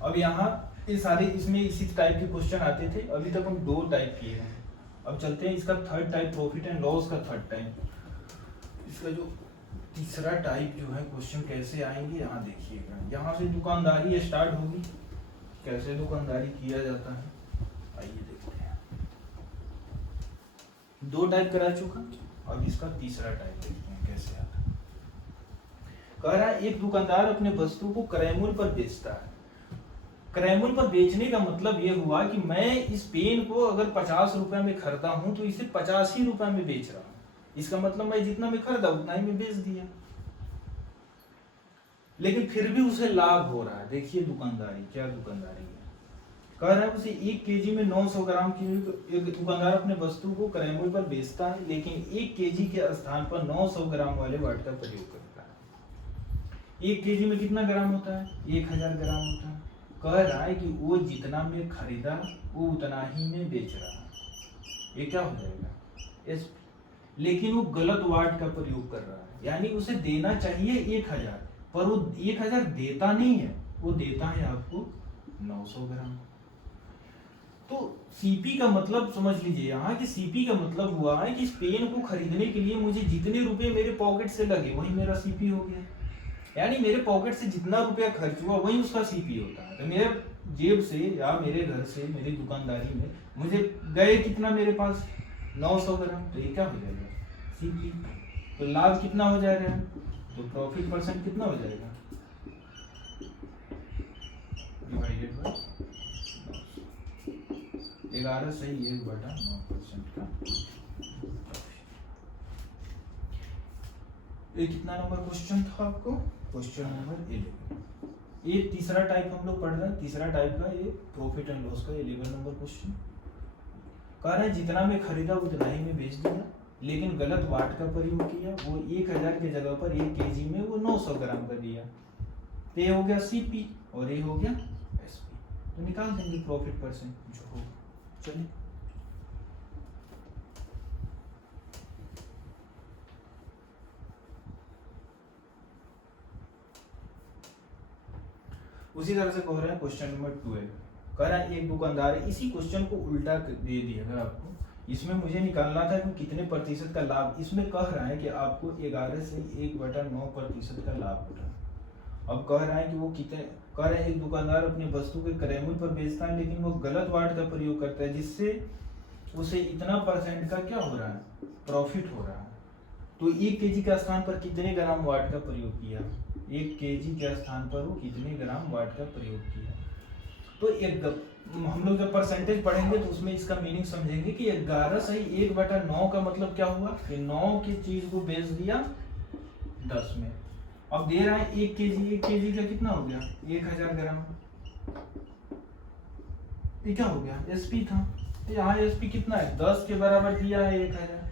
अब यहाँ ये सारे इसमें इसी टाइप के क्वेश्चन आते थे। अभी तक हम 2 टाइप किए हैं। अब चलते हैं इसका third type, profit and loss का थर्ड टाइप। इसका जो तीसरा टाइप जो है क्वेश्चन कैसे आएंगे, यहाँ देखिएगा। यहाँ से दुकानदारी स्टार्ट होगी, कैसे दुकानदारी किया जाता है आइए देखते हैं। 2 टाइप करा चुका, अब इसका तीसरा टाइप देखते हैं कैसे आता है। कह रहा है एक दुकानदार अपने वस्तु को क्रय मूल्य पर बेचता है। क्रय मूल्य पर बेचने का मतलब ये हुआ कि मैं इस पेन को अगर 50 रुपए में खरीदा हूं तो इसे 85 ही रुपए में बेच रहा हूं। इसका मतलब मैं जितना में खरीदा उतना ही में बेच दिया, लेकिन फिर भी उसे लाभ हो रहा है। देखिए दुकानदारी, क्या दुकानदारी है। कह रहा है उसे 1 केजी में 900 ग्राम की एक दुकानदार अपने वस्तु को क्रय मूल्य पर बेचता है, लेकिन 1 केजी के स्थान पर 900 ग्राम वाले वाट का प्रयोग करता है। 1 केजी में कितना ग्राम होता है? 1000 ग्राम होता है। कह रहा है कि वो जितना में खरीदा वो उतना ही में बेच रहा है। ये क्या हो जाएगा? एस। लेकिन वो गलत वाट का प्रयोग कर रहा है, यानी उसे देना चाहिए 1000, पर वो 1000 देता नहीं है, वो देता है आपको 900 ग्राम। तो सीपी का मतलब समझ लीजिए यहाँ कि सीपी का मतलब हुआ है कि इस पेन को खरीदने के लिए मुझे जितने रुपए मेरे पॉकेट से लगे वही मेरा सीपी हो गया। यानी मेरे पॉकेट से जितना रुपया खर्च हुआ वही उसका सीपी होता है। तो मेरे जेब से या मेरे घर से मेरी दुकानदारी में मुझे गए कितना मेरे पास? 900 ग्राम। तो ये क्या हो जाएगा? सीपी। तो लाभ कितना हो जाएगा? तो प्रॉफिट परसेंट कितना हो जाएगा? डिवाइडेड बाय 11 से 1/9% का। ये कितना नंबर क्वेश्चन था आपको? Question number 11। ये तीसरा टाइप हम लोग पढ़ रहे हैं। तीसरा टाइप का ये प्रॉफिट एंड लॉस का 11 नंबर क्वेश्चन। कह रहे हैं जितना में खरीदा उतना ही में बेच दिया, लेकिन गलत वाट का प्रयोग किया। वो 1000 के जगह पर 1 केजी में वो 900 ग्राम का दिया। तो ये हो गया सीपी और ये हो गया एसपी। तो निकाल देंगे प्रॉफिट परसेंट जो हो। चलिए उसी तरह से कह रहे हैं क्वेश्चन नंबर 12, कह रहा है एक दुकानदार है, इसी क्वेश्चन को उल्टा दे दिया है आपको। इसमें मुझे निकालना था कि कितने प्रतिशत का लाभ, इसमें कह रहा है कि आपको 11 से 1/9% का लाभ हो रहा है। अब कह रहा है कि वो कितने, कह रहे हैं एक दुकानदार अपनी वस्तु के क्रय मूल्य पर बेचता है लेकिन वो गलत वाट का प्रयोग करता है, जिससे उसे इतना % का क्या हो रहा है, प्रॉफिट हो रहा है। तो 1 kg के स्थान पर कितने ग्राम वाट का प्रयोग किया, 1 kg के स्थान पर वो कितने ग्राम वाट का प्रयोग किया। तो एक हम लोग जब परसेंटेज पढ़ेंगे तो उसमें इसका मीनिंग समझेंगे कि 11 से 1/9 का मतलब क्या हुआ कि 9 की चीज को बेच दिया 10 में। अब दे रहा है 1 kg का कितना हो गया, 1000 ग्राम। ये क्या हो गया, एसपी था, तो यहाँ एसपी कितना है, 10 के बराबर दिया है 1000,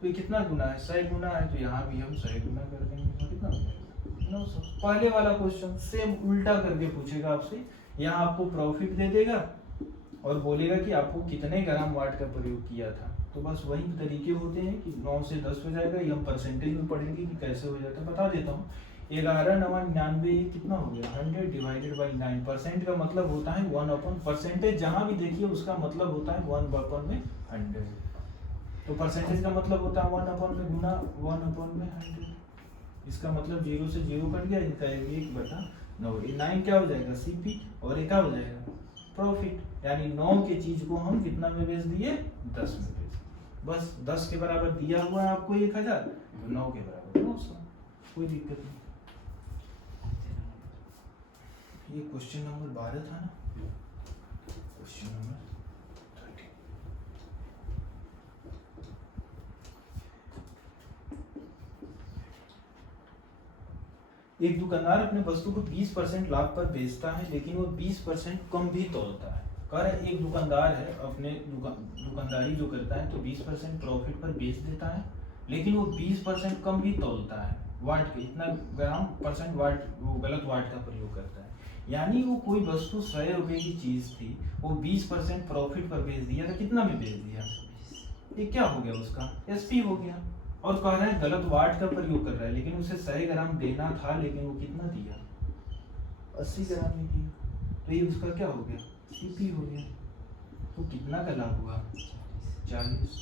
तो ये कितना गुना है, 100 गुना है, तो यहाँ भी हम 100 गुना कर देंगे, तो कितना हो जाएगा 900। पहले वाला क्वेश्चन सेम उल्टा करके पूछेगा आपसे, यहाँ आपको प्रॉफिट दे देगा और बोलेगा कि आपको कितने ग्राम वाट का प्रयोग किया था। तो बस वही तरीके होते हैं कि 9 से 10 हो जाएगा, ये हम परसेंटेज में पढ़ेंगे कि कैसे हो जाता है। बता देता हूँ, 11,99 कितना हो गया, 100 डिवाइडेड बाई 9%। का मतलब होता है 1/, परसेंटेज जहाँ भी देखिए उसका मतलब होता है 1/100। तो परसेंटेज का मतलब होता है 1/, गुना 1/100। इसका मतलब 0 से 0 कट गया, इसका 1/9। 9 क्या हो जाएगा, सीपी, और ये क्या हो जाएगा, प्रॉफिट। यानी 9 की चीज को हम कितना में बेच दिए, 10 में बेच दिए। बस 10 के बराबर दिया हुआ है आपको 1000, 9 के बराबर 900, कोई दिक्कत नहीं। ये क्वेश्चन नंबर 12 था ना, क्वेश्चन नंबर 13। एक दुकानदार अपने वस्तु को 20% लाभ पर बेचता है लेकिन वो 20% कम भी तोलता है। कह रहा है एक दुकानदार है, अपने दुकानदारी जो करता है तो 20% प्रॉफिट पर बेच देता है लेकिन वो 20% कम भी तोलता है, वाट के इतना ग्राम % वाट, वो गलत वाट का प्रयोग करता है। यानी वो कोई वस्तु 100 रुपए की चीज थी, वो 20% प्रॉफिट पर बेच दिया तो कितना में बेच दिया, ये क्या हो गया, उसका एसपी हो गया। और कह रहे हैं गलत वाट का प्रयोग कर रहा है लेकिन उसे 100 ग्राम देना था लेकिन वो कितना दिया, 80 ग्राम में दिया, तो ये उसका क्या हो गया, सीपी हो गया। तो कितना का लाभ हुआ, 40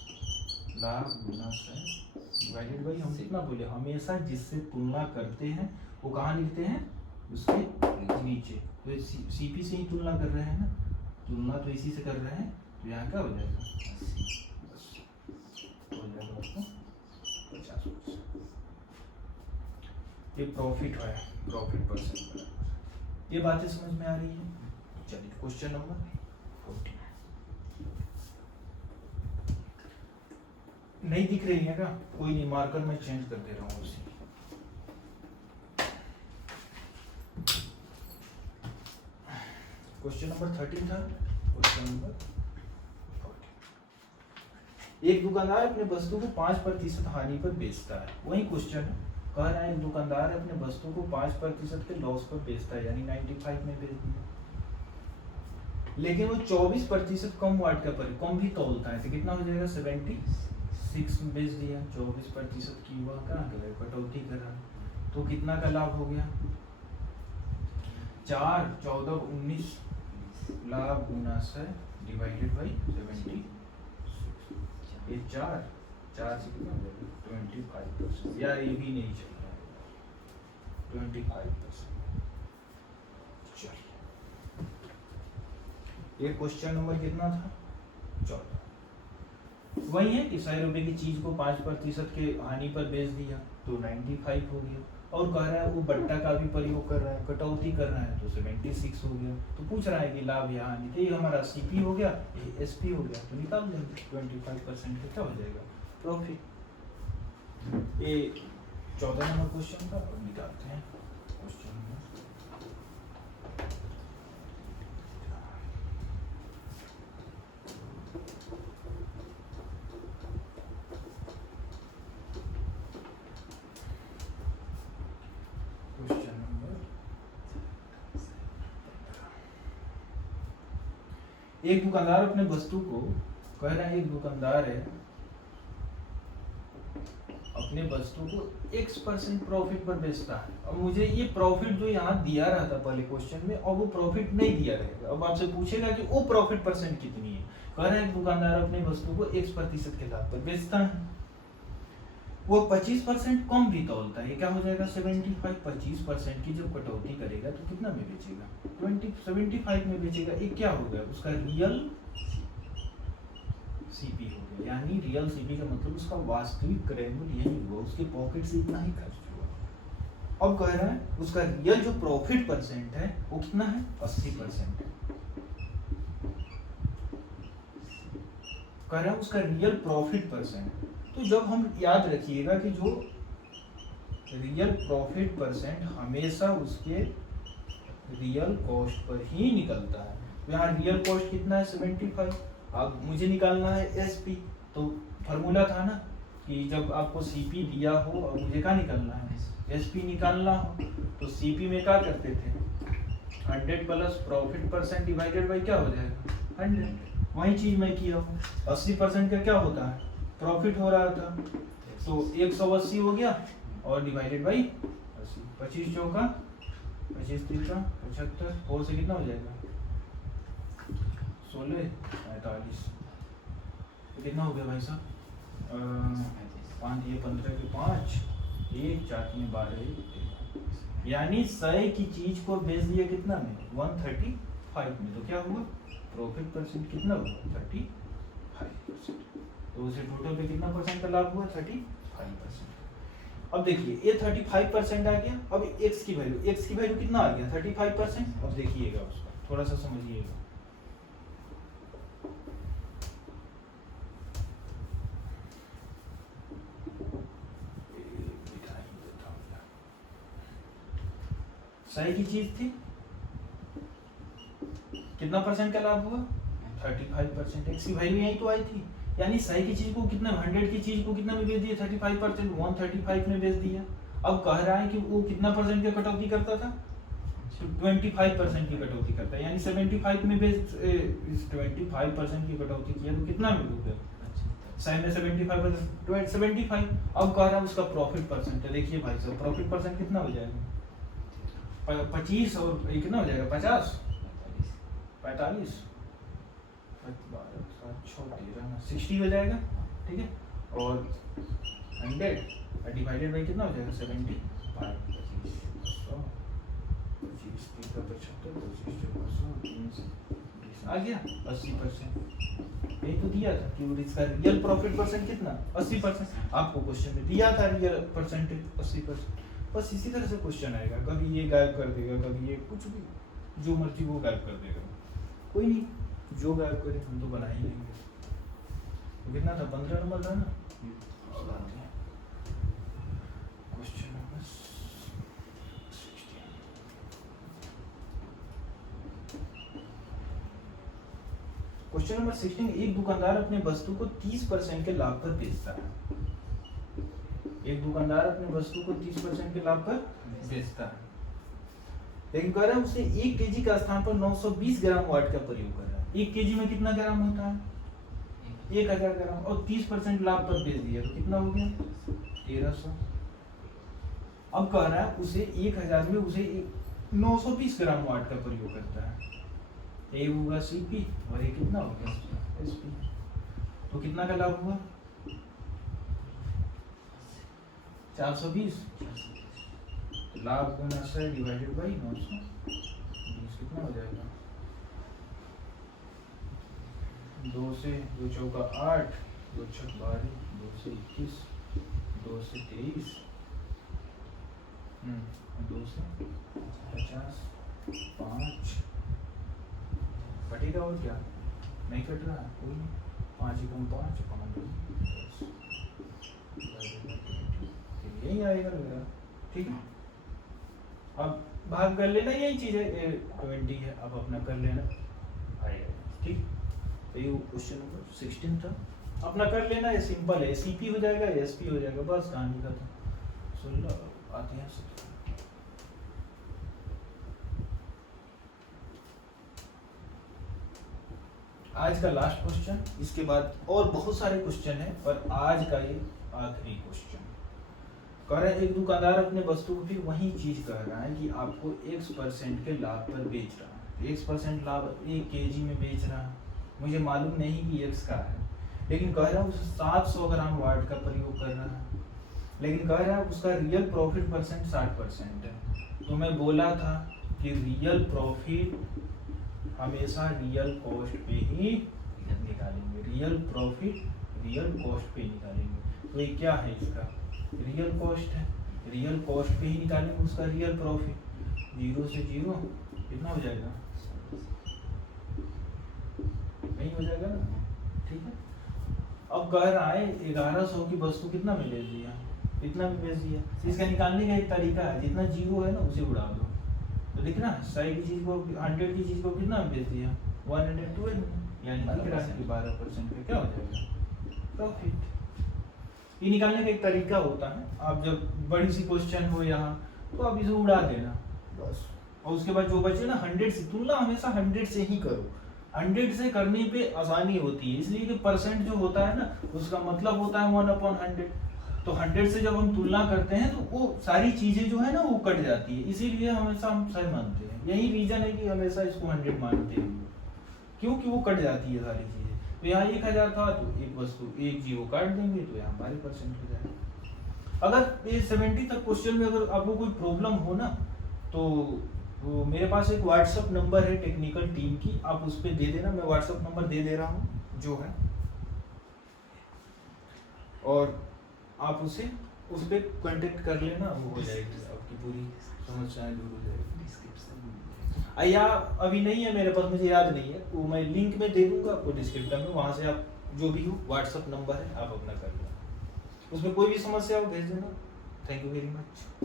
लाभ गुना 100 डिवाइडेड बाई, हम कितना बोले, हमेशा जिससे तुलना करते हैं वो कहाँ लिखते हैं, उसके नीचे। तो सीपी से ही तुलना कर रहे हैं ना, तुलना तो इसी से कर रहे हैं, तो यहाँ क्या हो जाएगा, हो जाएगा आपको 50%। ये प्रॉफिट है, प्रॉफिट %। ये बातें समझ में आ रही है। चलिए क्वेश्चन नंबर 14। नहीं दिख रही है क्या, कोई नहीं, मार्कर में चेंज कर दे रहा हूँ उसी। क्वेश्चन नंबर 13 था, क्वेश्चन नंबर 14। एक दुकानदार अपने वस्तु को 5% हानि पर बेचता है। वही क्वेश्चन है, कह रहा है एक दुकानदार अपने वस्तु को 5% के लॉस पर बेचता है, यानी 95 में बेच दिया, लेकिन वो 24% कम वाट का पर कम भी तोलता है, तो कितना हो जाएगा, 76 में बेच दिया। 24% की हुआ, कहाँ गया, कटौती करा, तो कितना का लाभ हो गया, 4, 14, 19 लाभ गुना 100 डिवाइडेड बाई 76। ये 4 से कितना हो जाएगा, 25%। यार ये भी नहीं चल रहा है, 25%। चलिए, ये क्वेश्चन नंबर कितना था, 14। वही है कि 100 रुपए की चीज को 5% के हानि पर बेच दिया तो 95 हो गया, और कह रहा है वो बट्टा का भी प्रयोग कर रहा है, कटौती कर रहा है, तो 76 हो गया। तो पूछ रहा है कि लाभ या हानि, तो ये हमारा सीपी हो गया, ये एसपी हो गया, तो निकाल देंगे 25% का क्या हो जाएगा, प्रॉफिट। ये 14 नंबर क्वेश्चन था, और निकालते हैं क्वेश्चन नंबर। एक दुकानदार अपने वस्तु को, कह रहा है एक दुकानदार है अपने वस्तु को x% प्रॉफिट पर बेचता है। अब मुझे ये प्रॉफिट जो यहाँ दिया रहा था पहले क्वेश्चन में, अब वो प्रॉफिट नहीं दिया रहेगा। अब आपसे पूछेगा कि वो प्रॉफिट परसेंट कितनी है। कह रहा है दुकानदार अपने वस्तु को x% के दाम पर बेचता है, वो 25% कम भी तौलता है। ये क्या हो जाएगा 75। 25% की जब कटौती करेगा तो कितना में बेचेगा 75 में बेचेगा। ये क्या हो गया उसका रियल सीपी हो गया, यानी रियल सीपी का मतलब उसका वास्तविक क्रय मूल्य यही हुआ, उसके पॉकेट से इतना ही खर्च हुआ। अब कह रहा है उसका रियल जो प्रॉफिट परसेंट है वो कितना है 80%। कह रहा है उसका रियल प्रॉफिट परसेंट। तो जब हम याद रखिएगा कि जो रियल प्रॉफिट परसेंट हमेशा उसके रियल कॉस्ट पर ही निकलता है। यहाँ रियल कॉस्ट कितना है 75। अब मुझे निकालना है एसपी, तो फार्मूला था ना कि जब आपको सीपी दिया हो और मुझे क्या निकालना है एसपी निकालना हो, तो सीपी में क्या करते थे 100 plus profit percent divided by क्या हो जाएगा 100। वही चीज मैं किया हूँ। 80% का क्या होता है प्रॉफिट हो रहा था, तो 180 हो गया और डिवाइडेड बाई 80। 25 चौका 25 तीसरा 75, 4 से कितना हो जाएगा 16 45। तो कितना हो गया भाई साहब 5 ये 15 के 5 1 4 3 12, यानी 100 की चीज को बेच दिया कितना में 135 में। तो क्या हुआ प्रॉफिट परसेंट कितना हुआ 35%। तो उसे टोटल पे कितना परसेंट का लाभ हुआ 35%। अब देखिए ये 35% आ गया। अब x की वैल्यू कितना आ गया 35%। अब देखिएगा उसका थोड़ा सा समझिएगा। सही की चीज थी, कितना परसेंट का लाभ हुआ 35%। x की वैल्यू यही तो आई थी, यानी सही की चीज को कितना 100 की चीज को कितना में बेच दिया 35%, 135 में बेच दिया। अब कह रहा है कि वो कितना परसेंट की कटौती करता था 25% की कटौती करता है, यानी 75 में बेच 25% की कटौती किया तो कितना में हो गया सही में 75%। अब कह रहा है उसका प्रॉफिट परसेंट है। देखिए भाई साहब प्रॉफिट परसेंट कितना हो जाएगा 25 और कितना हो जाएगा 50 45 60 हो जाएगा, ठीक है। और 100 डिवाइडेड बाई कितना हो जाएगा 75 आ गया 80%। यही तो दिया था कि इसका रियल प्रॉफिट परसेंट कितना 80%। आपको क्वेश्चन में दिया था रियल परसेंटेज 80%। बस इसी तरह से क्वेश्चन आएगा, कभी ये गायब कर देगा, कभी ये कुछ भी जो मर्जी वो गायब कर देगा। कोई नहीं, जो गायब करे हम तो बना ही लेंगे। तो कितना था 15 नंबर था ना। Question number 16। क्वेश्चन नंबर 16, एक दुकानदार अपने वस्तु को 30% के लाभ पर बेचता है। एक दुकानदार अपने वस्तु को 30% के लाभ पर बेचता है, लेकिन कह रहा है उसे 1 केजी का स्थान पर 920 ग्राम वाट का प्रयोग कर रहा है। 1 केजी में कितना ग्राम होता है 1000 ग्राम, और 30% लाभ पर बेच दिया तो कितना हो गया 1300। अब कह रहा है उसे 1000 में उसे 920 ग्राम वाट का प्रयोग करता है। ये होगा सीपी और ये कितना हो गया एसपी। तो कितना का लाभ हुआ 420। लाभ गुना 100 डिवाइडेड बाई 920 कितना हो जाएगा 2 से 2 चौका 8 2 छक 12 2 से 21 2 से 23 2 से 50 5 कटेगा और क्या नहीं कट रहा है कोई नहीं। 5 एकम 5 5 यही आएगा मेरा, ठीक है। अब भाग कर लेना, यही चीज है 20 है, अब अपना कर लेना आएगा, ठीक। तो ये क्वेश्चन नंबर 16 था, अपना कर लेना, ये सिंपल है। सीपी हो जाएगा एसपी हो जाएगा, बस कहानी खत्म। 16 आते हैं 17। आज का लास्ट क्वेश्चन, इसके बाद और बहुत सारे क्वेश्चन हैं पर आज का ये आखिरी क्वेश्चन। कह रहे हैं एक दुकानदार अपने वस्तु को फिर वही चीज कह रहा है कि आपको X% के लाभ पर बेच रहा है, X% लाभ 1 kg में बेच रहा है, मुझे मालूम नहीं कि X का है, लेकिन कह रहा है उसे 700 ग्राम वाट का प्रयोग कर रहा है, लेकिन कह रहा है उसका रियल प्रॉफिट परसेंट 60% है। तो मैं बोला था कि रियल प्रॉफिट हमेशा रियल कॉस्ट पे ही निकालेंगे, रियल प्रॉफिट रियल कॉस्ट पे निकालेंगे। तो ये क्या है, इसका रियल कॉस्ट है, रियल कॉस्ट पे ही निकालेंगे उसका रियल प्रॉफिट। 0 से 0 कितना हो जाएगा, नहीं हो जाएगा ना, ठीक है। अब कह रहा है 1100 की वस्तु कितना में ले दिया, इतना में बेच दिया। इसका निकालने का एक तरीका है, जितना 0 है ना उसे उड़ा दो, तो देखना 100 की चीज को 100 की चीज को कितना में बेच दिया, 112 में, यानी 12% पे क्या हो जाएगा, प्रॉफिट। ये निकालने का एक तरीका होता है, आप जब बड़ी सी क्वेश्चन हो यहाँ तो आप इसे उड़ा देना बस, और उसके बाद जो बचे ना 100 से, तुलना हमेशा 100 से ही करो, 100 से करने पे आसानी होती है, इसलिए कि परसेंट जो होता है ना उसका मतलब होता है 1/100। तो 100 से जब हम तुलना करते हैं तो वो सारी चीजें जो है ना वो कट जाती है, इसीलिए हमेशा हम सही मानते हैं। यही रीजन है कि हमेशा इसको 100 मानते हैं, क्योंकि वो कट जाती है सारी चीजें। तो यहाँ 1000 था तो एक वस्तु 1 0 काट देंगे तो यहाँ 12% हो जाएगा। अगर ये 70 तक क्वेश्चन में अगर आपको कोई प्रॉब्लम हो ना तो वो मेरे पास एक व्हाट्सअप नंबर है टेक्निकल टीम की, आप उस पर दे देना, मैं व्हाट्सअप नंबर दे दे रहा हूँ जो है, और आप उसे उस पर कांटेक्ट कर लेना, वो हो जाएगी आपकी पूरी समस्याएं दूर हो जाएगी। या अभी नहीं है मेरे पास, मुझे याद नहीं है, वो मैं लिंक में दे दूंगा आपको डिस्क्रिप्शन में, वहाँ से आप जो भी हो व्हाट्सअप नंबर है आप अपना कर लेना, उसमें कोई भी समस्या हो भेज देना। Thank you very much.